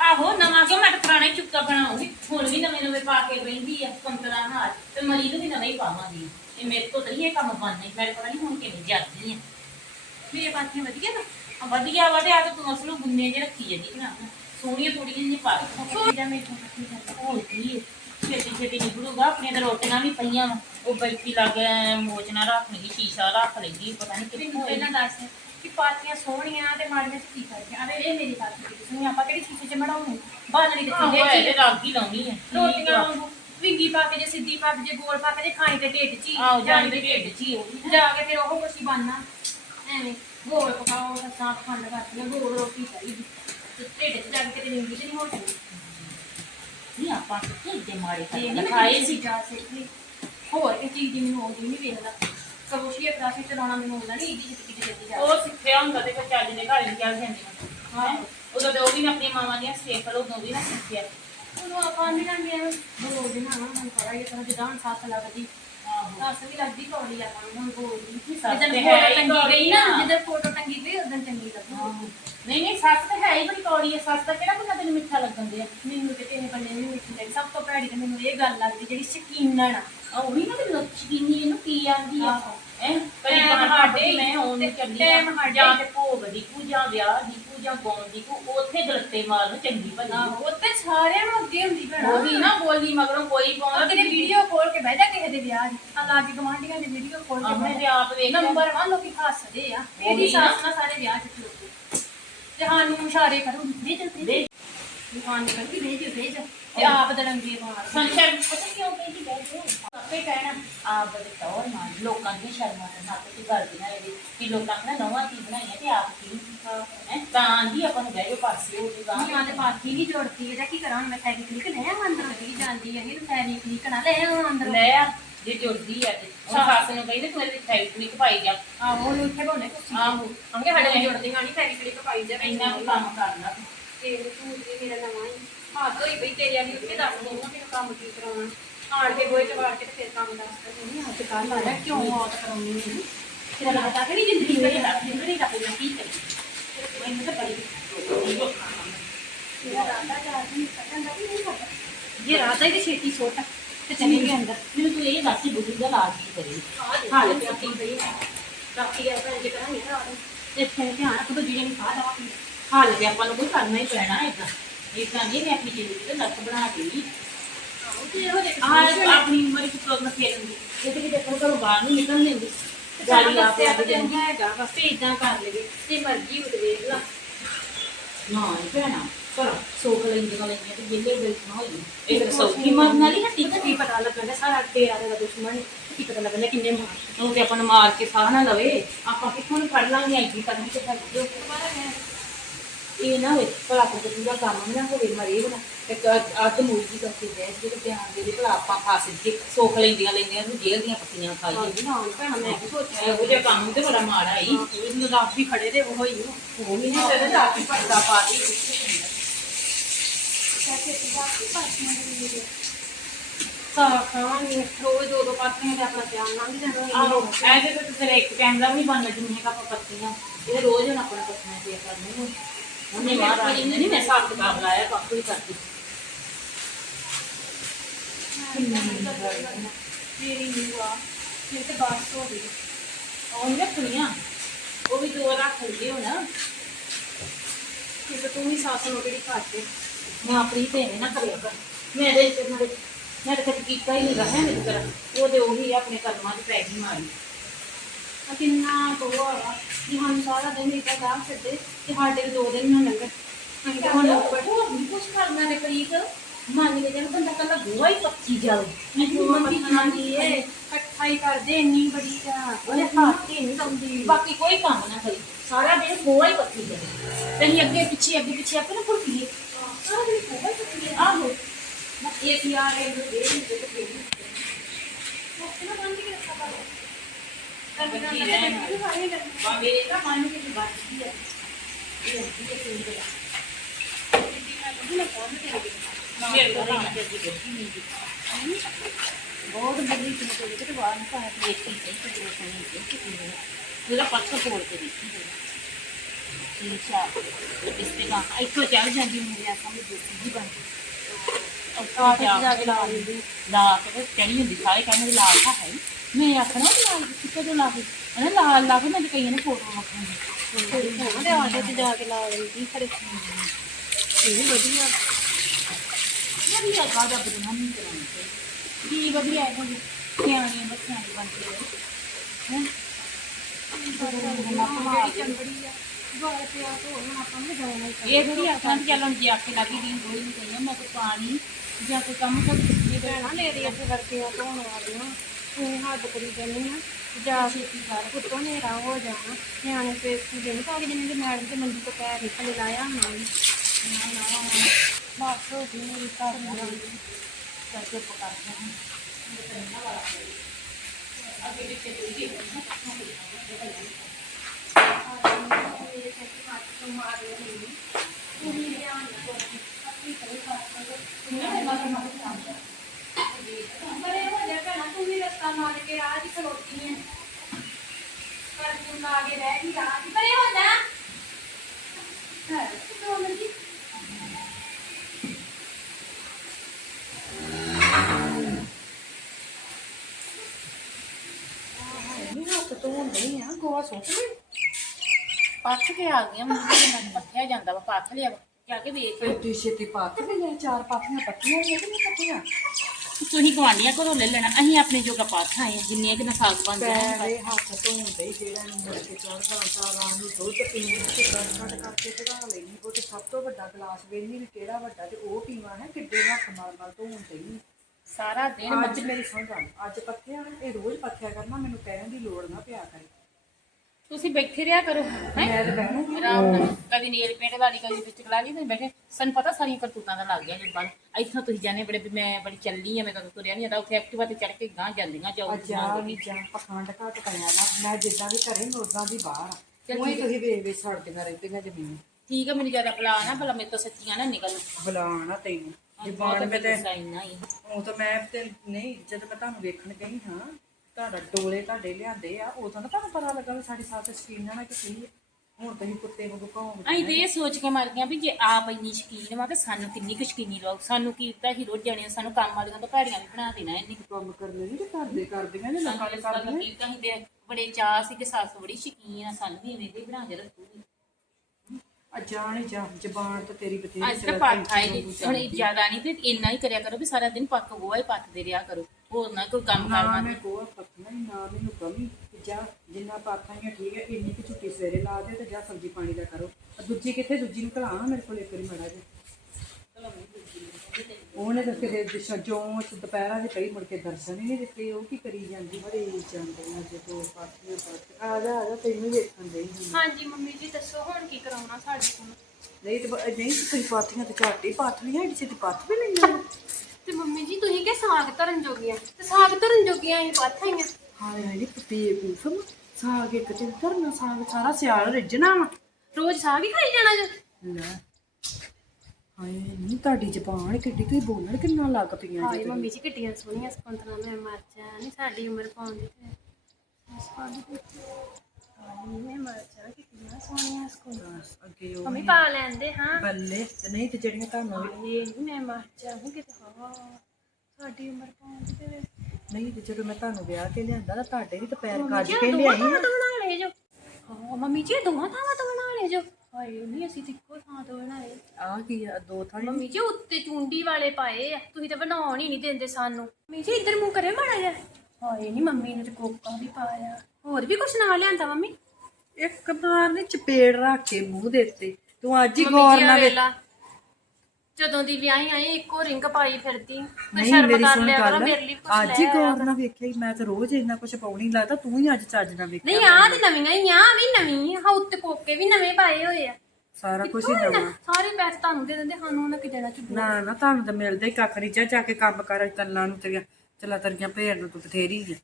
ਆਹੋ ਨਵਾਂ ਕਿਉਂ? ਮੈਂ ਤਾਂ ਪੁਰਾਣਾ ਹੀ ਚੁੱਕਾ ਬਣਾਉਂਗੀ ਹੁਣ ਵੀ ਨਵੇਂ ਨਵੇਂ ਪਾ ਕੇ ਬੈਂਦੀ ਆ ਕੰਤਰਾ ਹਾਰ। ਤੇ ਮਰੀ ਨੂੰ ਵੀ ਨਵਾਂ ਹੀ ਪਾਵਾਂਗੀ। ਇਹ ਮੇਰੇ ਤੋਂ ਤਾਂ ਨੀ ਇਹ ਕੰਮ ਬਣਨਾ ਹੀ। ਮੇਰੇ ਪਤਾ ਨਹੀਂ ਹੁਣ ਕਿਵੇਂ ਜਾਂਦੀ ਆ। ਮੇਰੇ ਪਾਥੀਆਂ ਵਧੀਆ ਨਾ? ਆ ਵਧੀਆ ਵਾ ਤੇ ਆ ਤਾਂ ਤੂੰ ਅਸਲੋਂ ਗੁੰਨੇ ਜਿਹੇ ਰੱਖੀ ਜਾਂਦੀ ਕਿ ਨਾ ਸੋਹਣੀਆਂ ਥੋੜੀਆਂ ਜਿਹੀਆਂ ਪਾ ਕੇ ਜਾ ਮੇਰੇ ਤੋਂ ਹੋਰ ਕੀ ਹੈ ਛੇਤੀ ਛੇਤੀ ਨਿਕਲੂਗਾ ਆਪਣੀਆਂ ਤਾਂ ਰੋਟੀਆਂ ਵੀ ਪਈਆਂ। ਵਾ ਉਹ ਬੈਠੀ ਲੱਗ ਮੋਚ ਨਾ ਰੱਖ ਲਈ ਸ਼ੀਸ਼ਾ ਰੱਖ ਲਈ ਪਤਾ ਨਹੀਂ ਕਿੱਥੋਂ ਮੈਨੂੰ ਪਹਿਲਾਂ ਦੱਸ। ਕਿ ਪਾਤੀਆਂ ਸੋਹਣੀਆਂ ਤੇ ਮਾੜੀਆਂ ਚ ਕੀ ਅਰੇ ਇਹ ਮੇਰੀ ਗੱਲ ਕੀਤੀ ਤੁਸੀਂ। ਆਪਾਂ ਕਿਹੜੀ ਚੀਜ਼ ਚ ਬਣਾਉਣੀ? ਬਾਲੜੀ ਦੇ ਆਹੋ ਥੱਲੇ ਇਹ ਰੱਗ ਹੀ ਲਾਉਣੀ ਹੈ। ਰੋਟੀਆਂ ਵਾਂਗੂ। ਵਿੰਗੀ ਪਾ ਕੇ ਜੇ ਸਿੱਧੀ ਪਾ ਕੇ ਜੇ ਗੋਲ ਪਾ ਕੇ ਜੇ ਖਾਣੀ ਤੇ ਢਿੱਡ ਚ ਹੀ। ਆਹੋ ਜਾਣ ਦੇ ਢਿੱਡ ਚ ਹੀ। ਜਾ ਕੇ ਫਿਰ ਉਹ ਕੁਛ ਹੀ ਬਣਨਾ। ਐਵੇਂ ਗੋਲ ਪਕਾਓ ਰਸਾਂ ਖੰਡ ਕਰਦੀਆਂ ਗੋਲ ਰੋਟੀ ਚਾਹੀਦੀ। ਤੇ ਢਿੱਡ ਚ ਜਾ ਕੇ ਤੇ ਵਿੰਗੀ ਨਹੀਂ ਹੋ ਸਕਦੀ। ਨਹੀਂ ਆਪਾਂ ਕਿੱਥੇ ਦੇ ਮਾਰੇ ਇਹ ਨਹੀਂ ਖਾਏ ਮੈਂ ਸੀ। ਜਾ ਸਿੱਖੀ ਹੋਰ ਇਹ ਚੀਜ਼ ਦੀ ਮੈਨੂੰ ਆਉਂਦੀ ਨਹੀਂ ਵੇਖਦਾ। ਕਰੋਸ਼ੀਆ ਕਰਾਫੀ ਚਲਾਉਣਾ ਮੈਨੂੰ ਆਉਂਦਾ ਨਹੀਂ ਇਹਦੀ ਜ਼ਿੰਦਗੀ ਦੀ ਜੱਦੀ ਜਾ ਉਹ ਸਿੱਖਿਆ ਹੁੰਦਾ ਤੇ ਫਿਰ ਚੱਜ ਦੇ ਘਰ ਵੀ ਚੱਲ ਜਾਂਦੀਆਂ ਹਾਂ। ਉਦੋਂ ਤੇ ਉਹ ਵੀ ਮੈਂ ਆਪਣੀ ਮਾਵਾਂ ਦੀਆਂ ਸੇਫਲ ਉਦੋਂ ਵੀ ਨਾ ਸਿੱਖਿਆ। ਉਹਨੂੰ ਆਪਾਂ ਨਹੀਂ ਜਾਂਦੇ ਆ ਬੋਲ ਦੇ ਨਾ ਮੈਨੂੰ ਪਤਾ ਹੀ ਹੈ ਜਿੱਦਾਂ ਹੁਣ ਸੱਸ ਲੱਗਦੀ ਆਹੋ। ਸੱਸ ਵੀ ਲੱਗਦੀ ਕੌੜੀ ਆ ਆਪਾਂ ਹੁਣ ਬੋਲਦੀ ਸੱਸ ਜਦੋਂ ਤੇ ਫੋਟੋ ਹੈ ਹੀ ਟੰਗੀ ਗਈ ਨਾ ਕੌੜੀ ਆ। ਜਦੋਂ ਫੋਟੋ ਟੰਗੀ ਗਈ ਉਦੋਂ ਚੰਗੀ ਲੱਗਦੀ। ਨਹੀਂ ਨਹੀਂ ਸੱਸ ਤਾਂ ਹੈ ਹੀ ਬੜੀ ਕੌੜੀ ਹੈ ਸੱਸ ਦਾ ਕਿਹੜਾ ਬੰਦਾ ਤੈਨੂੰ ਮਿੱਠਾ ਲੱਗਣ ਦੇ ਆ ਮੈਨੂੰ ਤੇ ਕਿਸੇ ਬੰਦੇ ਨਹੀਂ ਮਿੱਠੀ ਲੱਗਦੀ। ਸਭ ਤੋਂ ਭੈੜੀ ਤੇ ਮੈਨੂੰ ਇਹ ਗੱਲ ਲੱਗਦੀ ਜਿਹੜੀ ਸ਼ਕੀਨਣ ਆ। ਆ ਉਹੀ ਨਾ ਤੇ ਲੱਚੀਨੀ ਇਹਨੂੰ ਕੀ ਆਂਦੀ ਆ? ਆਹੋ। ਕਦੀ ਬਾਹਰ ਸਾਡੇ ਸਾਡੇ ਮੈਂ ਹੁਣ ਤੇ ਚੱਲੀ ਟੈਮ ਆ ਸਾਡੇ। ਜਾਂ ਤੇ ਭੋਗ ਦੀ ਪੂਜਾ ਵਿਆਹ ਦੀ ਪੂਜਾ ਗਾਉਣ ਦੀ ਕੋ ਉੱਥੇ ਗਲਤੇ ਮਾਰ ਨੂੰ ਚੰਗੀ ਭਲੀ ਆਹੋ ਉੱਤੇ ਸਾਰਿਆਂ ਨੂੰ ਅੱਗੇ ਹੁੰਦੀ ਭੈਣਾ। ਉਹੀ ਨਾ ਬੋਲੀ ਮਗਰੋਂ ਕੋਈ ਪਾਉਂਦਾ ਅੱਗੇ ਵੀਡੀਓ ਖੋਲ ਕੇ ਬਹਿ ਜਾ ਕਿਸੇ ਦੇ ਵਿਆਹ ਦੀ। ਆ ਲਾਗੇ ਗਵਾਂਢੀਆਂ ਦੀ ਵੀਡੀਓ ਖੋਲ ਕੇ ਆਪਣੇ ਬਹਿ ਤੇ ਜਾ ਆਪ ਵੇਖ ਨੰਬਰ 1 ਲੋਕੀ ਹੱਸਦੇ ਆ। ਉਹੀ ਇਹਦੀ ਨਾ। ਸੱਸ ਨਾਲ ਸਾਰੇ ਵਿਆਹ ਚ ਖਲੋਤੇ। ਤੇ ਸਾਨੂੰ ਇਸ਼ਾਰੇ ਕਰੂਗੀ ਭੇਜ ਭੇਜ ਦੇ। ਦੁਕਾਨ ਤੇ ਕਹਿੰਦੀ ਭੇਜ ਭੇਜ ਤੇ ਆਪ ਦੜੰਗੇ ਮਾਰ। ਸੰਸ਼ਰ ਪਤਾ ਕਿਉਂ ਕਹਿੰਦੀ ਬੈਠੋ ਆਪੇ ਕਹਿਣਾ ਆਪ ਦੇ ਤੌਰ ਨਾਲ ਲੋਕਾਂ ਦੀ ਸ਼ਰਮਾਂ ਦੇ ਨਾਲ ਤੇ ਕਰਦੀਆਂ ਇਹਦੀ ਕਿ ਲੋਕਾਂ ਨੇ ਨਵਾਂ ਕੀ ਬਣਾਈਆਂ ਤੇ ਆਪ ਕੀ ਹੈ? ਤਾਂ ਆਂਦੀ ਆਪਾਂ ਨੂੰ ਬਹਿ ਪਾਸੇ ਹੋ ਜੂਗਾ ਦੁਨੀਆ ਤੇ ਪਾਤੀ ਨਹੀਂ ਜੋੜਦੀ। ਇਹਦਾ ਕੀ ਕਰਾਂ? ਮੈਂ ਫੈਰੀ ਕਲਿਕ ਲੈ ਆ ਅੰਦਰ ਲੱਗੀ ਜਾਂਦੀ ਹੈ ਇਹਨੂੰ ਫੈਰੀ ਕਲਿਕ ਨਾ ਲੈ ਆ ਅੰਦਰ। ਲੈ ਆ ਜੇ ਜੁੜਦੀ ਆ ਤੇ। ਉਹ ਸੱਸ ਨੂੰ ਕਹਿੰਦੇ ਤੂੰ ਇਹਦੇ ਫੈਕ ਕਲਿੱਕ ਪਾਈ ਜਾ। ਆਹੋ ਉਹਨੂੰ ਇੱਥੇ ਬੋਲੇ ਕੁਛ ਆਹੋ। ਅੰਗੇ ਸਾਡੇ ਨਾਲ ਜੁੜਦੀਆਂ ਨਹੀਂ ਫੈਰੀ ਕਲਿਕ ਪਾਈ ਜਾ ਇੰਨਾ ਕੰਮ ਕਰਨਾ। ਤੇ ਤੂੰ ਵੀ ਮੇਰਾ ਨਵਾਂ ਹੀ ਹੱਥ ਹੋਈ ਬਈ ਤੇਰੀ ਵਾਲੀ ਉੱਤੇ ਦੱਸ ਦੋ ਨਾ ਮੈਨੂੰ ਕੰਮ ਕੀ ਕਰਾਉਣਾ। ਆਣ ਕੇ ਗੋਏ ਚ ਵਾੜ ਕੇ ਤੇ ਫਿਰ ਕੰਮ ਦੱਸ ਦੇ। ਨਹੀਂ ਅੱਜ ਕੱਲ ਆ ਕਿਉਂ ਆਉਤ ਕਰਾਉਣੀ ਮੈਨੂੰ ਤੇਰਾ ਲੱਗਦਾ ਕਿ ਨਹੀਂ ਜ਼ਿੰਦਗੀ ਇਹ ਵਿੱਚ ਰੱਖ ਨਹੀਂ ਰੱਖ ਮੈਂ ਕੀ ਕਰੀ ਮੈਨੂੰ ਤਾਂ ਬੜੀ ਤੇਰਾ ਰਾਤਾ ਜਾ ਨਹੀਂ ਸਕਦਾ ਕਿ ਨਹੀਂ ਸਕਦਾ ਜੇ ਰਾਤਾ ਹੀ ਤੇ ਛੇਤੀ ਸੋਟ ਤੇ ਚਲੀ ਗਈ। ਅੰਦਰ। ਮੈਨੂੰ ਤੂੰ ਇਹ ਦੱਸ ਬੁੱਢੀ ਦਾ ਇਲਾਜ ਕੀ ਕਰੇ? ਹਾਲ ਤੇ ਆਪਣੀ ਗਈ ਡਾਕਟਰ ਇਹ ਭੈਣ ਜੇ ਕਰਾਂਗੇ ਨਾ। ਤੇ ਇੱਥੇ ਧਿਆਨ ਰੱਖ ਦੋ ਜਿਹੜੇ ਨਹੀਂ ਖਾ ਦਵਾ ਹਾਲ ਤੇ ਆਪਾਂ ਨੂੰ ਕੋਈ ਕਰਨਾ ਹੀ ਪੈਣਾ ਏਦਾਂ ਏਦਾਂ ਨਹੀਂ ਮੈਂ ਆਪਣੀ ਜ਼ਿੰਦਗੀ ਤੇ ਲੱਤ ਬਣਾ ਕੇ ਲਈ ਤੇ ਇਹੋ ਜਿਹੇ ਆਹ ਆਪਣੀ ਉਮਰ ਚ ਪ੍ਰੋਗਰਾਮ ਫੇਰਨ ਦੀ ਇਹ ਤੇ ਦੇਖੋ ਘਰੋਂ ਬਾਹਰ ਨਹੀਂ ਨਿਕਲਣ ਦਿੰਦੀ। ਗਾੜੀ ਆਪ ਤੇ ਲੱਗ ਜਾਂਦੀ ਹੈਗਾ ਬਸ ਤੇ ਇਦਾਂ ਕਰ ਲਈਏ ਤੇ ਮਰਜ਼ੀ ਉਹ ਵੇਖ ਲਾ। ਨਾ ਇਹ ਭੈਣਾ ਪਰ ਸੋਖ ਲੈਂਦੀਆਂ ਲੈਂਦੀਆਂ ਤੇ ਜਿੱਲੇ ਬੈਠਣਾ ਹੋਈ ਇਹ ਤਾਂ ਸੌਖੀ ਮਰਨ ਵਾਲੀ ਹੱਟੀ ਠੀਕ ਕੀ ਪਤਾ ਲੱਗਦਾ ਸਾਰਾ ਤੇਰਾ ਦਾ ਦੁਸ਼ਮਣ। ਕੀ ਪਤਾ ਕਿੰਨੇ ਮਾਰ ਉਹ ਤੇ ਆਪਾਂ ਨੂੰ ਮਾਰ ਕੇ ਸਾਹ ਨਾ ਲਵੇ। ਆਪਾਂ ਕਿੱਥੋਂ ਫੜ ਲਾਂਗੇ ਐਡੀ ਕਰਨੀ। ਤੇ ਫੜ ਦਿਓ ਇਹ ਨਾ ਹੋਵੇ ਭਲਾ ਤੇ ਪੂਰਾ ਕੰਮ ਨਾ ਹੋਵੇ ਮਰੇ ਬਣਾ ਇੱਕ ਅੱਧ ਮੂਲ ਜੀ ਕਰਕੇ ਬੈਠ ਜੇ ਤੇ ਧਿਆਨ ਦੇ ਦੇ ਭਲਾ ਆਪਾਂ ਫਸ ਜੇ ਸੋਖ ਲੈਂਦੀਆਂ ਲੈਂਦੀਆਂ ਨੂੰ ਜੇਲ੍ਹ ਦੀਆਂ ਪੱਤੀਆਂ ਖਾਈਏ ਹਾਂਜੀ ਹਾਂ ਭੈਣਾ ਮੈਂ ਵੀ ਸੋਚਿਆ ਇਹੋ ਜਿਹਾ ਕੰਮ ਤੇ ਬੜਾ ਮਾੜਾ ਹੀ। ਇਹਨੂੰ ਰੱਬ ਵੀ ਖੜੇ ਦੇ ਉਹ ਹੀ ਉਹ ਨਹੀਂ ਨਾ ਤਾਂ ਆਪੀ ਪਰਦਾ ਪਾ ਦੀ ਸਾਰਾ ਖਾਵਾਂਗੇ ਰੋਜ਼ ਦੋ ਦੋ ਪਾਤੀਆਂ ਤੇ ਆਪਣਾ ਧਿਆਨ ਲੰਘ ਜਾਣਾ ਆਹੋ ਐ ਜੇ ਤੇ ਤੇਰੇ ਇੱਕ ਕੈਮਰਾ ਵੀ ਨਹੀਂ ਬਣਨਾ ਜਿੰਨੇ ਕਾ ਪੱਤੀਆਂ। ਇਹ ਰੋਜ਼ ਹੁਣ ਆਪਣਾ ਪੱਤੀਆਂ ਤੇ ਕਰਨੇ ਉਹਨੇ ਮਾਰਾ ਨਹੀਂ ਮੈਂ ਹਿਸਾਬ ਕਿਤਾਬ ਲਾਇਆ ਕਾਫੀ ਹੀ ਕਰਦੀ ਮੇਰੀ ਨਿਵਾ ਮੇਰੇ ਤੇ ਬਾਸ ਹੋ ਗਈ ਉਹ ਨਹੀਂ ਰੱਖਣੀਆਂ ਉਹ ਵੀ ਦੋ ਰੱਖ ਲਈਏ ਹੁਣ ਕਿ ਤੂੰ ਵੀ ਸਾਸ ਨੂੰ ਕਿਹੜੀ ਘੱਟ ਹੈ ਮੈਂ ਆਪਣੀ ਤੇ ਨਾ ਕਰਿਆ ਕਰ ਮੇਰੇ ਤੇ ਮੇਰੇ ਮੈਂ ਤਾਂ ਕਦੇ ਕੀਤਾ ਹੀ ਨਹੀਂ ਰਹਾ ਮੇਰੀ ਤਰ੍ਹਾਂ ਉਹਦੇ ਉਹੀ ਆਪਣੇ ਕਰਮਾਂ 'ਚ ਪੈ ਗਈ ਮਾਰੀ ਆ ਕਿੰਨਾ ਬੋਆ ਵਾ। ਕਿ ਸਾਨੂੰ ਸਾਰਾ ਦਿਨ ਇਦਾਂ ਗਾਹ ਛੱਡੇ ਕਿ ਸਾਡੇ ਦੋ ਦਿਨ ਨਾ ਲੰਘਣ। ਅਸੀਂ ਤਾਂ ਹੁਣ ਹੋਰ ਨਹੀਂ ਕੁਛ ਕਰਨਾ ਨੇ ਪ੍ਰੀਤ ਮੰਨ ਕੇ ਜਦ ਬੰਦਾ ਕੱਲਾ ਗੋਆ ਹੀ ਪੱਕੀ ਜਾਵੇ ਮੈਨੂੰ ਮੰਮੀ ਖਾਂਦੀ ਏ। ਇਕੱਠਾ ਹੀ ਕਰਦੇ ਇੰਨੀ ਬੜੀ ਆ ਉਹਨੇ ਹੱਥ ਹੀ ਨਹੀਂ ਲਾਉਂਦੀ। ਬਾਕੀ ਕੋਈ ਕੰਮ ਨਾ ਕਰੀ। ਸਾਰਾ ਦਿਨ ਗੋਆ ਹੀ ਪੱਕੀ ਜਾਵੇ ਤੇ ਅਸੀਂ ਅੱਗੇ ਪਿੱਛੇ ਅੱਗੇ ਪਿੱਛੇ ਆਪੇ ਨਾ ਭੁੱਲੀਏ ਸਾਰਾ ਦਿਨ ਗੋਆ ਹੀ ਪੱਕੀ ਜਾਵੇ ਆਹੋ। ਇਹ ਸੀ ਆ ਰਹੇ ਨੂੰ ਦੇ ਨਹੀਂ ਦੇ ਦੇ ਨਾ ਬੰਦ ਕੇ ਰੱਖਾ ਪਾ ਬੱਚੀ ਰਹਿਣ ਵਾਲੀ। ਵਾ ਮੇਰੇ ਤਾਂ ਮਨ ਵਿੱਚ ਵੱਜਦੀ ਹੈ ਇਹ ਹੁੰਦੀ ਹੈ ਕੋਈ ਗੱਲ ਮੇਰੇ ਕੋਲ ਨਹੀਂ ਜੱਦੀ ਬੱਚੀ ਨਹੀਂ ਦੀ ਬਹੁਤ ਬੜੀ ਚੀਜ਼ ਹੋ ਗਈ ਤੇ ਬਾਹਰ ਨੂੰ ਪਾਇਆ ਤੇ ਇੱਕ ਹੀ ਤੇ ਦੋ ਸੋਨੇ ਦੇ ਕਿ ਪੂਰਾ ਪੱਥਰ ਤੋੜ ਕੇ ਦਿੱਤੀ ਅੱਛਾ ਇਸ ਤੇ ਕਾ ਇੱਥੋਂ ਜੀ ਜਾ ਤਾਂ। ਮੈਂ ਆਖਣਾ ਵੀ ਲਾਲ ਕਿੱਥੇ ਤੋਂ ਲਾ ਕੇ ਅਰੇ ਲਾਲ ਲਾ ਕੇ ਮੈਂ ਤਾਂ ਕਈਆਂ ਨੇ ਫੋਟੋ ਮਖਾਉਂਦੀ ਤੇ ਆਟੋ ਤੇ ਜਾ ਕੇ ਲਾ ਲੈਂਦੀ ਖਰੇ ਇਹ ਵਧੀਆ। ਵਧੀਆ ਕਾਦਾ ਬਦਨਾਮ ਨਹੀਂ ਚਾਹੀਦੀ ਕੀ ਵਧੀਆ ਹੈ ਜੀ ਸਿਆਣੀਆਂ ਬੱਚਿਆਂ ਦੀ ਬਣਦੀ ਹੈ? ਤੋਂ ਇਹ ਥੋੜੀ ਆਖਾਂ ਕਿ ਚੱਲ ਹੁਣ ਜੇ ਆਖੇ ਲੱਗੀ ਦੀ ਕੋਈ ਨਹੀਂ ਕਹੀਏ ਮੈਂ ਕੋਈ ਪਾਣੀ ਜਾਂ ਕੋਈ ਕੰਮ ਕਰ ਦਿੱਤੀ। ਭੈਣਾ ਮੇਰੀ ਇੱਥੇ ਵਰਤੀਆਂ ਧੋਣ ਵਾਲੀਆਂ ਤੂੰ ਹੱਦ ਕਰੀ ਜਾਂਦੀ ਆ ਜਾ ਛੇਤੀ ਕਰ ਪੁੱਤੋਂ ਹਨੇਰਾ ਹੋ ਜਾਣਾ ਨਿਆਣੇ ਤੇ ਸਕੂਲੇ ਨਹੀਂ ਪਾਗੇ ਜਿੰਨੇ ਦੇ ਮੈਡਮ ਤੇ ਮੰਜੀ ਤੋਂ ਪੈਰ ਨਿਕਲੇ ਲਾਇਆ ਹੋਣਾ ਈ। ਨਾ ਨਾ ਬਸ ਹੋ ਗਈ ਮੇਰੀ ਘਰ ਨਾ ਕਰਕੇ ਪਕਾਉਂਦੇ ਹਾਂ ਬੜੇ ਹੋ ਜਾ ਭੈਣਾ ਤੂੰ ਵੀ ਰਸਤਾ ਮਾਰ ਕੇ ਆ ਜੀ ਖਲੋਤੀ ਹੈ ਪਰ ਤੂੰ ਬੜੇ ਹੋ ਜਾ ਹੈ ਤੂੰ ਮੰਜੀ ਨਹੀਂ ਹੱਥ ਧੋਣ ਨਹੀਂ ਆ ਗੋਆ ਸੁੱਕ ਗਈ। ਪੱਥ ਕੇ ਆ ਗਈਆਂ ਮੈਨੂੰ ਤੇ ਮੈਂ ਪੱਥਿਆ ਜਾਂਦਾ ਵਾ ਪੱਥ ਲਿਆ ਵਾ। ਜਾ ਕੇ ਵੇਖ। ਐਡੀ ਛੇਤੀ ਵੀ ਲੈ ਚਾਰ ਪਾਥੀਆਂ ਪੱਟੀਆਂ ਨੇ ਕਿ ਨਹੀਂ ਪੱਟੀਆਂ ਤੁਸੀਂ ਗਵਾਂਢੀਆਂ ਕੋਲੋਂ ਲੈ ਲੈਣਾ ਅਸੀਂ ਆਪਣੇ ਜੋਗਾ ਪੱਥ ਆਏ ਹਾਂ, ਜਿੰਨੀਆਂ ਕਿ ਨਾ ਸਾਗ ਬਣ ਜਾਣ। ਪੈਰੇ ਹੱਥ ਧੋਣ ਦੇ ਜਿਹੜਾ ਨੂੰ ਮੁੜ ਕੇ ਚੜਦਾ ਸਾਰਾ ਨੂੰ ਦੁੱਧ ਪੀਣ ਤੇ ਕੱਟ ਕੱਟ ਕਰਕੇ ਚੜਾ ਲੈਣੀ ਉਹ ਤੇ ਸਭ ਤੋਂ ਵੱਡਾ ਗਲਾਸ ਵੇਖਣੀ ਵੀ ਕਿਹੜਾ ਵੱਡਾ ਤੇ ਉਹ ਪੀਵਾ ਹੈ ਕਿੱਡੇ ਹੱਥ ਮਾਰ ਮਾਰ ਧੋਣ ਤੇ ਸਾਰਾ ਦਿਨ ਅੱਜ ਮੇਰੀ ਸੁਣ ਗੱਲ ਅੱਜ ਪੱਥਿਆ ਇਹ ਰੋਜ਼ ਪੱਥਿਆ ਕਰਨਾ ਮੈਨੂੰ ਕਹਿਣ ਦੀ ਲੋੜ ਨਾ ਪਿਆ ਕਰੇ। ਤੁਸੀਂ ਬੈਠੇ ਰਿਹਾ ਕਰੋ ਹੈਂ? ਆਰਾਮ ਨਾਲ। ਕਦੀ ਨੀਲ ਪੇਂਟ ਵਾਲੀ ਕਦੀ ਵਿੱਚ ਕਲਾ ਲਈ ਤੇ ਬੈਠੇ। ਸਾਨੂੰ ਪਤਾ ਸਾਰੀਆਂ ਕਰਤੂਤਾਂ ਦਾ ਲੱਗ ਗਿਆ ਜਿੱਦਾਂ ਇੱਥੋਂ ਤੁਸੀਂ ਜਾਣੇ ਬੜੇ ਵੀ ਮੈਂ ਬੜੀ ਚੱਲੀ ਆ ਮੈਂ ਕਦੋਂ ਤੁਰਿਆ ਨਹੀਂ ਜਾਂਦਾ। ਉੱਥੇ ਐਕਟਿਵਾ ਤੇ ਚੜ ਕੇ ਗਾਂ ਜਾਂਦੀਆਂ ਜਾਓ ਆ ਵੀ ਜਾਂ ਪਖੰਡ ਘੱਟ ਕਰਿਆ ਨਾ ਮੈਂ ਜਿੱਦਾਂ ਦੀ ਘਰੇ ਮੈਂ ਉਦਾਂ ਦੀ ਬਾਹਰ ਉਹੀ ਤੁਸੀਂ ਵੇਖ ਵੇਖ ਸੜਦੀਆਂ ਰਹਿੰਦੀਆਂ ਜ਼ਮੀਨ। ਠੀਕ ਆ ਮੈਨੂੰ ਜ਼ਿਆਦਾ ਬੁਲਾ ਨਾ ਭਲਾ ਮੇਰੇ ਤੋਂ ਸੱਚੀਆਂ ਨਾ ਨਿਕਲ ਬੁਲਾਣਾ ਤੈਨੂੰ। ਜ਼ਬਾਨ ਮੈਂ ਤੇ ਉਹ ਤਾਂ ਮੈਂ ਤੇ ਨਹੀਂ ਜਦ ਮੈਂ ਤੁਹਾਨੂੰ ਵੇਖਣ ਗਈ ਹਾਂ ਤੁਹਾਡਾ ਡੋਲੇ ਤੁਹਾਡੇ ਲਿਆਂਦੇ ਆ ਉਦੋਂ ਨਾ ਤੁਹਾਨੂੰ ਪਤਾ ਲੱਗਾ ਵੀ ਸਾਡੀ ਸਾਥ ਸਕੀਨਾਂ ਨਾਲ ਕਿੱਥੇ ਹੈ ਹੁਣ ਤੁਸੀਂ ਕੁੱਤੇ ਵਾਂਗੂ ਘਾਉਂਦੇ ਅਸੀਂ ਤੇ ਇਹ ਸੋਚ ਕੇ ਮਰ ਗਈਆਂ ਵੀ ਜੇ ਆਪ ਇੰਨੀ ਸ਼ਕੀਨ ਵਾ ਤੇ ਸਾਨੂੰ ਕਿੰਨੀ ਕੁ ਸ਼ਕੀਨੀ ਲੋਕ ਸਾਨੂੰ ਕੀ ਪਤਾ ਹੀ ਰੋਜ਼ ਜਾਣੀਆਂ ਸਾਨੂੰ ਕੰਮ ਵਾਲੀਆਂ ਤੋਂ ਭੈੜੀਆਂ ਵੀ ਬਣਾ ਦੇਣਾ ਇੰਨੀ ਕੰਮ ਕਰਨੇ ਨਹੀਂ ਤੇ ਕਰਦੇ ਕਰਦੀਆਂ ਨੇ ਲੋਕਾਂ ਦੇ ਸਾਨੂੰ ਕੀ ਪਤਾ ਅਸੀਂ ਤੇ ਬੜੇ ਚਾਹ ਸੀ ਕਿ ਸੱਸ ਬੜੀ ਸ਼ਕੀਨ ਆ ਸਾਨੂੰ ਵੀ ਇਵੇਂ ਦੇ ਬਣਾ ਕੇ ਰੱਖੂਗੀ। ਆ ਜਾਣ ਜਾ ਜ਼ਬਾਨ ਤਾਂ ਤੇਰੀ ਬਥੇਰੀ ਅੱਜ ਤਾਂ ਹੁਣ ਇਹ ਜ਼ਿਆਦਾ ਨਹੀਂ ਤੇ ਇੰਨਾ ਹੀ ਕਰਿਆ ਕਰੋ ਵੀ ਸਾਰਾ ਦਿਨ ਪੱਕ ਗੋਆ ਹੀ ਪੱਕਦੇ ਰਿਹਾ ਕਰੋ। ਹੋਰ ਨਾ ਕੋਈ ਕੰਮ ਨਾ ਕਰਨਾ ਮੈਂ ਕੋਲ ਪੱਕਣਾ ਹੀ ਨਾ ਮੈਨੂੰ ਕਮੀ। ਜਾ ਜਿੰਨਾ ਪਾਥਾਂਗੇ ਠੀਕ ਹੈ ਇੰਨੀ ਕਿ ਛੁੱਟੀ ਸਵੇਰੇ ਲਾ ਦੇ ਤੇ ਜਾ ਸਬਜ਼ੀ ਪਾਣੀ ਦਾ ਕਰੋ। ਆ ਦੂਜੀ ਕਿੱਥੇ ਦੂਜੀ ਨੂੰ ਘਲਾ ਮੇਰੇ ਕੋਲ ਇੱਕ ਵਾਰੀ ਮੜਾ ਜਾ ਉਹਨੇ ਤਾਂ ਕਿਤੇ ਦਿਸ਼ਾ ਜੋਂ ਚ ਦੁਪਹਿਰਾਂ ਦੇ ਪਈ ਮੁੜ ਕੇ ਦਰਸ਼ਨ ਹੀ ਨਹੀਂ ਦਿੱਤੇ ਉਹ ਕੀ ਕਰੀ ਜਾਂਦੀ ਬੜੇ ਜਾਂਦੀਆਂ ਜਦੋਂ ਪਾਥੀਆਂ ਪਾਥ ਆ ਜਾ ਆ ਜਾ ਤੈਨੂੰ ਵੇਖਣ ਦੇ ਹਾਂਜੀ ਮੰਮੀ ਜੀ ਦੱਸੋ ਹੁਣ ਕੀ ਕਰਾਉਣਾ ਸਾਡੇ ਕੋਲ? ਨਹੀਂ ਤੇ ਬ- ਨਹੀਂ ਤੇ ਪਾਥੀਆਂ ਤੇ ਝਾਟੀ ਪਾਥ ਲਈਆਂ ਐਡੀ ਛੇਤੀ ਪਾਥ ਵੀ ਲੈਂਦੀਆਂ ਤੇ ਮੰਮੀ ਜੀ ਤੁਸੀਂ ਕਿ ਸਾਗ ਧਰਨ ਜੋਗੀਆਂ? ਤੇ ਸਾਗ ਧਰਨ ਜੋਗੀਆਂ ਇਹ ਪਾਥਾਂ ਹੀ ਆ ਹਾਏ ਹਾਏ ਨੀ ਪਪੀ ਪੂਫਮ ਸਾਗ ਇੱਕ ਤੇ ਕਰਨਾ ਸਾਗ ਸਾਰਾ ਸਿਆਲ ਰਿੱਝਣਾ ਵਾ। ਰੋਜ਼ ਸਾਗ ਹੀ ਖਾਈ ਜਾਣਾ ਜੀ। ਲੈ ਹਾਏ ਨਹੀਂ ਤੁਹਾਡੀ ਜ਼ਬਾਨ ਕਿੱਡੀ ਕੋਈ ਬੋਲਣ ਕਿੰਨਾ ਲੱਗ ਪਈਆਂ ਹਾਏ ਮੰਮੀ ਜੀ ਕਿੱਡੀਆਂ ਸੋਹਣੀਆਂ ਸਪੰਤਰਾਂ ਮੈਂ ਮਰ ਜਾ ਨਹੀਂ ਸਾਡੀ ਉਮਰ ਪਾਉਂਦੀ ਤੇ। ਸਾਡੀ ਹਾਏ ਮੈਂ ਮਰ ਜਾ ਕਿੱਡੀਆਂ ਸੋਹਣੀਆਂ ਸਕੂਲਾਂ ਅੱਗੇ ਉਹ ਮੰਮੀ ਪਾ ਲੈਂਦੇ ਹਾਂ। ਬੱਲੇ ਤੇ ਨਹੀਂ ਤੇ ਜਿਹੜੀਆਂ ਤੁਹਾਨੂੰ ਹਾਏ ਨੀ ਮੈਂ ਮਰ ਜਾਵਾਂ ਕਿਤੇ ਹਾਂ ਸਾਡੀ ਉਮਰ ਪਾਉਂਦੀ ਤੇ ਨਹੀਂ ਤੇ ਜਦੋਂ ਮੈਂ ਤੁਹਾਨੂੰ ਵਿਆਹ ਕੇ ਲਿਆਂਦਾ ਤਾਂ ਤੁਹਾਡੇ ਵੀ ਤਾਂ ਪੈਰ ਮੰਮੀ ਕੱਜ ਜੀ ਕੇ ਦੋਵਾਂ ਲਿਆਈ। ਥਾਵਾਂ ਆ ਤੋਂ ਬਣਾ ਲਏ ਜੋ। ਹਾਂ ਮੰਮੀ ਜੀ ਇਹ ਦੋਵਾਂ ਥਾਵਾਂ ਤੋਂ ਬਣਾ ਲਏ ਜੋ। ਹਾਏ ਨਹੀਂ ਅਸੀਂ ਤੇ ਇੱਕੋ ਥਾਂ ਤੋਂ ਬਣਾਏ। ਆ ਕੀ ਆ ਦੋ ਥਾਂ ਮੰਮੀ ਜੀ ਉੱਤੇ ਚੁੰਡੀ ਵਾਲੇ ਪਾਏ ਆ। ਤੁਸੀਂ ਤਾਂ ਬਣਾਉਣ ਹੀ ਨਹੀਂ ਦਿੰਦੇ ਸਾਨੂੰ। ਮੰਮੀ ਜੀ ਇੱਧਰ ਮੂੰਹ ਕਰੇ ਮਾੜਾ ਜਿਹਾ। ਹਾਏ ਨਹੀਂ ਮੰਮੀ ਨੇ ਤੇ ਕੋਕਾ ਵੀ ਪਾਇਆ। ਹੋਰ ਵੀ ਕੁਛ ਨਾਲ ਲਿਆਂਦਾ ਮੰਮੀ? ਇੱਕ ਮਾਰ ਨੇ ਚਪੇੜ ਰੱਖ ਕੇ ਮੂੰਹ ਦੇ ਉੱਤੇ। ਤੂੰ ਅੱਜ ਹੀ ਮੰਮੀ ਗੌਰ ਜੀ ਨਾਲ ਆ ਵੇਖ। ਵੇਲਾ ਜਦੋਂ ਦੀ ਵਿਆਹੀ ਆਈ ਇੱਕੋ ਰਿੰਗ ਪਾਈ ਫਿਰਦੀ। ਨਹੀਂ ਸ਼ਰਮ ਮੇਰੀ ਕਰ ਸੁਣ ਲਿਆ ਕਰੋ ਗੱਲ। ਮੇਰੇ ਲਈ ਕੁਛ ਅੱਜ ਹੀ ਗੌਰ ਨਾਲ ਵੇਖਿਆ ਮੈਂ ਤਾਂ ਰੋਜ਼ ਇੰਨਾ ਕੁਝ ਪਾਉਣੀ ਲੱਗਦਾ ਤੂੰ ਹੀ ਅੱਜ ਚੱਜ ਨਾਲ ਵੇਖਿਆ ਨਹੀਂ ਆ ਤੇ ਨਵੀਆਂ ਹੀ ਆ ਵੀ ਨਵੀਂ ਆ। ਉੱਤੇ ਕੋਕੇ ਵੀ ਨਵੇਂ ਪਾਏ ਹੋਏ ਆ। ਸਾਰਾ ਕੁਝ ਹੀ ਨਵਾਂ। ਸਾਰੇ ਪੈਸੇ ਤੁਹਾਨੂੰ ਦੇ ਦਿੰਦੇ ਸਾਨੂੰ ਉਹਨਾਂ ਕਿ ਦੇਣਾ ਚੁੱਪ ਨਾ ਨਾ ਤੁਹਾਨੂੰ ਤਾਂ ਮਿਲਦਾ ਹੀ ਕੱਖ ਨਹੀਂ ਜਾ ਜਾ ਕੇ ਕੰਮ ਕਰ ਕੰਨਾਂ ਨੂੰ ਤੇਰੀਆਂ ਚਲਾ ਤਰੀਆਂ ਭੇੜ ਨੂੰ ਤੂੰ ਬਥੇਰੀ ਆ।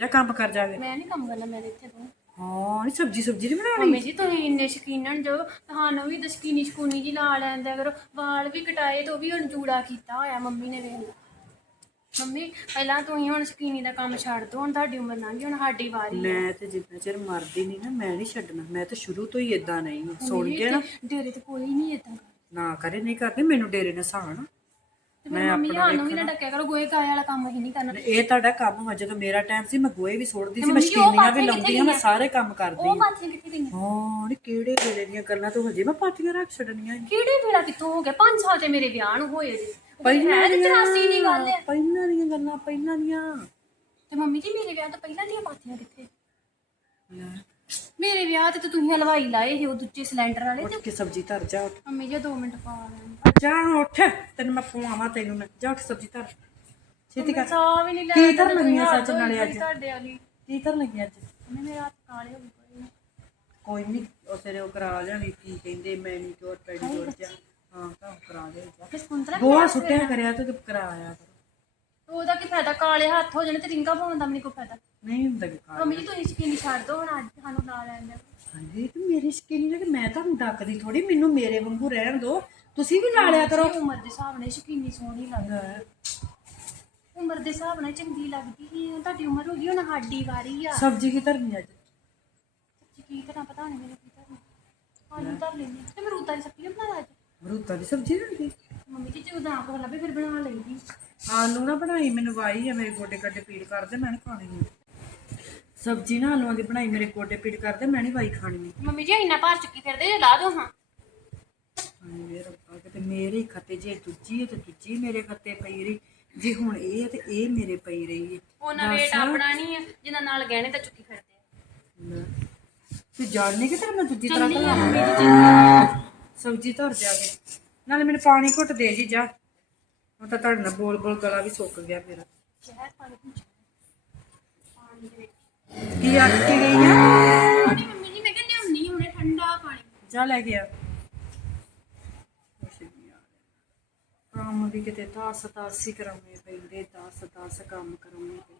ਜਾ ਕੰਮ ਕਰ ਜਾਵੇ ਮੈਂ ਨਹੀਂ ਕੰਮ ਕਰਨਾ ਮੈਂ ਤਾਂ ਇੱਥੇ ਤੋਂ। ਹਾਂ ਨਹੀਂ ਸਬਜੀ ਸਬਜੀ ਨਹੀਂ ਬਣਾਉਣੀ? ਮੰਮੀ ਜੀ ਤੁਸੀਂ ਇੰਨੇ ਸ਼ਕੀਨਣ ਜੋ ਤੁਹਾਨੂੰ ਵੀ ਦਸ਼ਕੀਨੀ ਸ਼ਕੂਨੀ ਜੀ ਲਾ ਲੈਂਦਾ ਕਰੋ ਵਾਲ ਵੀ ਕਟਾਏ ਤੇ ਉਹ ਵੀ ਹੁਣ ਜੂੜਾ ਕੀਤਾ ਹੋਇਆ ਮੰਮੀ ਨੇ ਵੇਖ ਮੰਮੀ ਪਹਿਲਾਂ ਤੁਸੀਂ ਹੁਣ ਸ਼ਕੀਨੀ ਦਾ ਕੰਮ ਛੱਡ ਦੋ ਹੁਣ ਤੁਹਾਡੀ ਉਮਰ ਲੰਘ ਗਈ ਹੁਣ ਸਾਡੀ ਵਾਰੀ। ਮੈਂ ਤੇ ਜਿੰਨਾ ਚਿਰ ਮਰਦੀ ਨਹੀਂ ਨਾ ਮੈਂ ਨਹੀਂ ਛੱਡਣਾ। ਮੈਂ ਤਾਂ ਸ਼ੁਰੂ ਤੋਂ ਹੀ ਇਦਾਂ ਨਹੀਂ ਹਾਂ। ਸੁਣ ਕੇ ਨਾ। ਡੇਰੇ ਤੇ ਕੋਈ ਨਹੀਂ ਇਦਾਂ ਨਾ ਕਰੇ ਨਹੀਂ ਕਰਦੀ ਮੈਨੂੰ ਡੇਰੇ ਨੇ ਸਾਣ ਫਿਰ ਮੰਮੀ ਸਾਨੂੰ ਵੀ ਨਾ ਡੱਕਿਆ ਕਰੋ ਗੋਏ ਕਾਏ ਵਾਲਾ ਕੰਮ ਹੀ ਨਹੀਂ ਕਰਨਾ। ਇਹ ਤੁਹਾਡਾ ਕੰਮ ਵਾ ਜਦੋਂ ਮੇਰਾ ਟਾਈਮ ਸੀ ਮੈਂ ਗੋਏ ਵੀ ਸੁੱਟਦੀ ਸੀ ਮਸ਼ਕੀਨੀਆਂ ਵੀ ਲਾਉਂਦੀ ਹਾਂ ਮੈਂ ਸਾਰੇ ਕੰਮ ਕਰਦੀ ਉਹ ਹਾਂ ਪਾਥੀਆਂ ਕਿੱਥੇ ਗਈਆਂ? ਹਾਂ ਨੀ ਕਿਹੜੇ ਵੇਲੇ ਦੀਆਂ ਗੱਲਾਂ ਤੂੰ ਹਜੇ ਮੈਂ ਪਾਥੀਆਂ ਰੱਖ ਛੱਡਣੀਆਂ। ਕਿਹੜੇ ਵੇਲਾ ਕਿੱਥੋਂ ਹੋ ਗਿਆ? 5 ਸਾਲ ਤੇ ਮੇਰੇ ਵਿਆਹ ਨੂੰ ਹੋਏ ਜੀ। ਪਹਿਲਾਂ ਹੈ ਤੇ ਦੀਆਂ 84 ਦੀ ਗੱਲ ਹੈ ਪਹਿਲਾਂ ਦੀਆਂ ਗੱਲਾਂ ਪਹਿਲਾਂ ਦੀਆਂ। ਤੇ ਮੰਮੀ ਜੀ ਮੇਰੇ ਵਿਆਹ ਤੋਂ ਪਹਿਲਾਂ ਦੀਆਂ ਪਾਥੀਆਂ ਕਿੱਥੇ? ਲੈ, ਮੇਰੇ ਵਿਆਹ ਤੇ ਤਾਂ ਤੁਸੀਂ ਹਲਵਾਈ ਲਾਏ ਸੀ ਉਹ ਦੂਜੇ ਸਿਲੰਡਰ ਵਾਲੇ ਉੱਠ ਕੇ ਸਬਜ਼ੀ ਧਰ ਜਾ ਉੱਠ। ਮੰਮੀ ਜੀ 2 ਮਿੰਟ ਪਾ ਲੈਣ ਜਾ ਉੱਠ ਤੈਨੂੰ ਮੈਂ ਪਵਾਵਾਂ ਤੈਨੂੰ ਮੈਂ। ਜਾ ਉੱਠ ਸਬਜ਼ੀ ਧਰ। ਛੇਤੀ ਕਰ। ਸਾਹ ਵੀ ਨਹੀਂ ਲੈ ਕੀ ਧਰ ਲੱਗੀ ਆ ਸੱਚ ਨਾਲੇ ਅੱਜ? ਤੁਹਾਡੇ ਵਾਲੀ ਕੀ ਧਰ ਲੱਗੀ ਅੱਜ? ਮੰਮੀ ਮੇਰੇ ਹੱਥ ਕਾਲੇ ਹੋ ਗਏ ਕੋਈ ਨਹੀਂ ਉਹ ਤੇਰੇ ਉਹ ਕਰਾ ਲਿਆਵੀਂ ਕੀ ਕਹਿੰਦੇ ਮੈਨੀਕਿਉਰ ਪੈਡੀਕਿਉਰ ਜਾ ਹਾਂ ਤਾਂ ਕਰਾ ਦੇ ਜਾ ਕਿਸ ਕੁੰਤਰਾ ਗੋਆ ਸੁੱਟਿਆ ਕਰਿਆ ਤੇ ਕਰਾਇਆ। ਕਰ ਉਹਦਾ ਕੀ ਫਾਇਦਾ? ਕਾਲੇ ਹੱਥ ਹੋ ਜਾਣੇ ਤੇ ਰਿੰਗਾ ਪਾਉਣ ਦਾ ਮੈਨੂੰ ਕੋਈ ਫਾਇਦਾ। ਨਹੀਂ ਹੁੰਦਾ ਕਿ ਮੰਮੀ ਜੀ ਤੁਸੀਂ ਸਕਿਨ ਛੱਡ ਦੋ ਹੁਣ ਅੱਜ ਸਾਨੂੰ ਲਾ ਲੈਂਦੇ ਹਾਂਜੀ ਤੇ ਮੇਰੀ ਸਕਿਨ ਹੈ ਕਿ ਮੈਂ ਤੁਹਾਨੂੰ ਡੱਕਦੀ ਥੋੜੀ ਮੈਨੂੰ ਮੇਰੇ ਵਾਂਗੂ ਰਹਿਣ ਦਿਓ। ਤੁਸੀਂ ਵੀ ਲਾ ਲਿਆ ਕਰੋ। ਉਮਰ ਦੇ ਹਿਸਾਬ ਨਾਲ ਸ਼ਕੀਨੀ ਸੋਹਣੀ ਲੱਗਦੀ। ਉਮਰ ਦੇ ਹਿਸਾਬ ਨਾਲ ਚੰਗੀ ਲੱਗਦੀ ਸੀ ਤੁਹਾਡੀ ਉਮਰ ਹੋ ਗਈ ਹੁਣ ਸਾਡੀ ਵਾਰੀ ਆ। ਸਬਜ਼ੀ ਕੀ ਧਰਨੀ ਅੱਜ? ਸੱਚੀ ਕੀ ਤਰ੍ਹਾਂ ਪਤਾ ਨਹੀਂ ਮੈਨੂੰ ਕੀ ਕਰਨਾ ਆਲੂ ਧਰ ਲੈਣੀ ਤੇ ਮੈਂ ਰੂਤਾ ਦੀ ਸਬਜ਼ੀ ਨੀ ਬਣਾ ਅੱਜ? ਮਰੂਤਾ ਦੀ ਸਬਜ਼ੀ ਰਹਿੰਦੀ ਮੰਮੀ ਜੀ ਜਦੋਂ ਆਪ ਲੱਭੇ ਫਿਰ ਬਣਾ ਲਈਦੀ ਆਲੂ ਨਾ ਬਣਾਈ ਮੈਨੂੰ ਵਾਈ ਆ ਮੇਰੇ ਗੋਡੇ ਗੱਡੇ ਪੀੜ ਕਰਦੇ ਮੈਂ ਨਹੀਂ ਖਾਣੀ ਆ। ਸਬਜ਼ੀ ਨਾ ਆਲੂਆਂ ਦੀ ਬਣਾਈ ਮੇਰੇ ਗੋਡੇ ਪੀੜ ਕਰਦੇ ਮੈਂ ਨਹੀਂ ਵਾਈ ਖਾਣੀ ਮੰਮੀ ਜੀ ਇੰਨਾ ਭਾਰ ਚੁੱਕੀ ਫਿਰਦੇ ਜੇ ਲਾ ਦੋ ਹਾਂ। ਹਾਏ ਵੇ ਰੱਬਾ ਕਿਤੇ ਮੇਰੇ ਖੱਤੇ ਜੇ ਦੂਜੀ ਹੈ ਤੇ ਦੂਜੀ ਮੇਰੇ ਖੱਤੇ ਪਈ ਰਹੀ। ਜੇ ਹੁਣ ਇਹ ਹੈ ਤੇ ਇਹ ਮੇਰੇ ਪਈ ਰਹੀ ਹੈ ਉਹਨਾਂ ਵੇਟ ਆਪਣਾ ਨਹੀਂ ਆ ਜਿਨ੍ਹਾਂ ਨਾਲ ਗਹਿਣੇ ਤਾਂ ਚੁੱਕੀ ਫਿਰਦੇ ਆ। ਲੈ। ਤੂੰ ਜਾਣਨੀ ਕਿ ਤੇਰੇ ਮੈਂ ਦੂਜੀ ਤਰ੍ਹਾਂ ਆ ਮੰਮੀ ਜੀ ਸਬਜ਼ੀ ਧਰ ਜਾ ਕੇ। ਨਾਲੇ ਮੈਨੂੰ ਪਾਣੀ ਘੁੱਟ ਦੇ ਜੀ। ਜਾ ਉਹ ਤਾਂ ਤੁਹਾਡੇ ਨਾਲ ਬੋਲ ਬੋਲ ਗਲਾ ਵੀ ਸੁੱਕ ਗਿਆ ਮੇਰਾ। ਕੀ ਆਖ ਕੇ ਗਈ ਆ? ਮੰਮੀ ਜੀ ਮੈਂ ਕਹਿੰਦੀ ਹੁੰਨੀ ਹੁਣੇ ਠੰਡਾ ਪਾਣੀ। ਜਾ ਲੈ ਗਿਆ ਕੰਮ ਵੀ ਕਿਤੇ ਦਸ ਦਸ ਹੀ ਕਰਾਉਣੇ ਪੈਂਦੇ ਦਸ ਦਸ ਕੰਮ ਕਰਾਉਣੇ ਪੈਂਦੇ।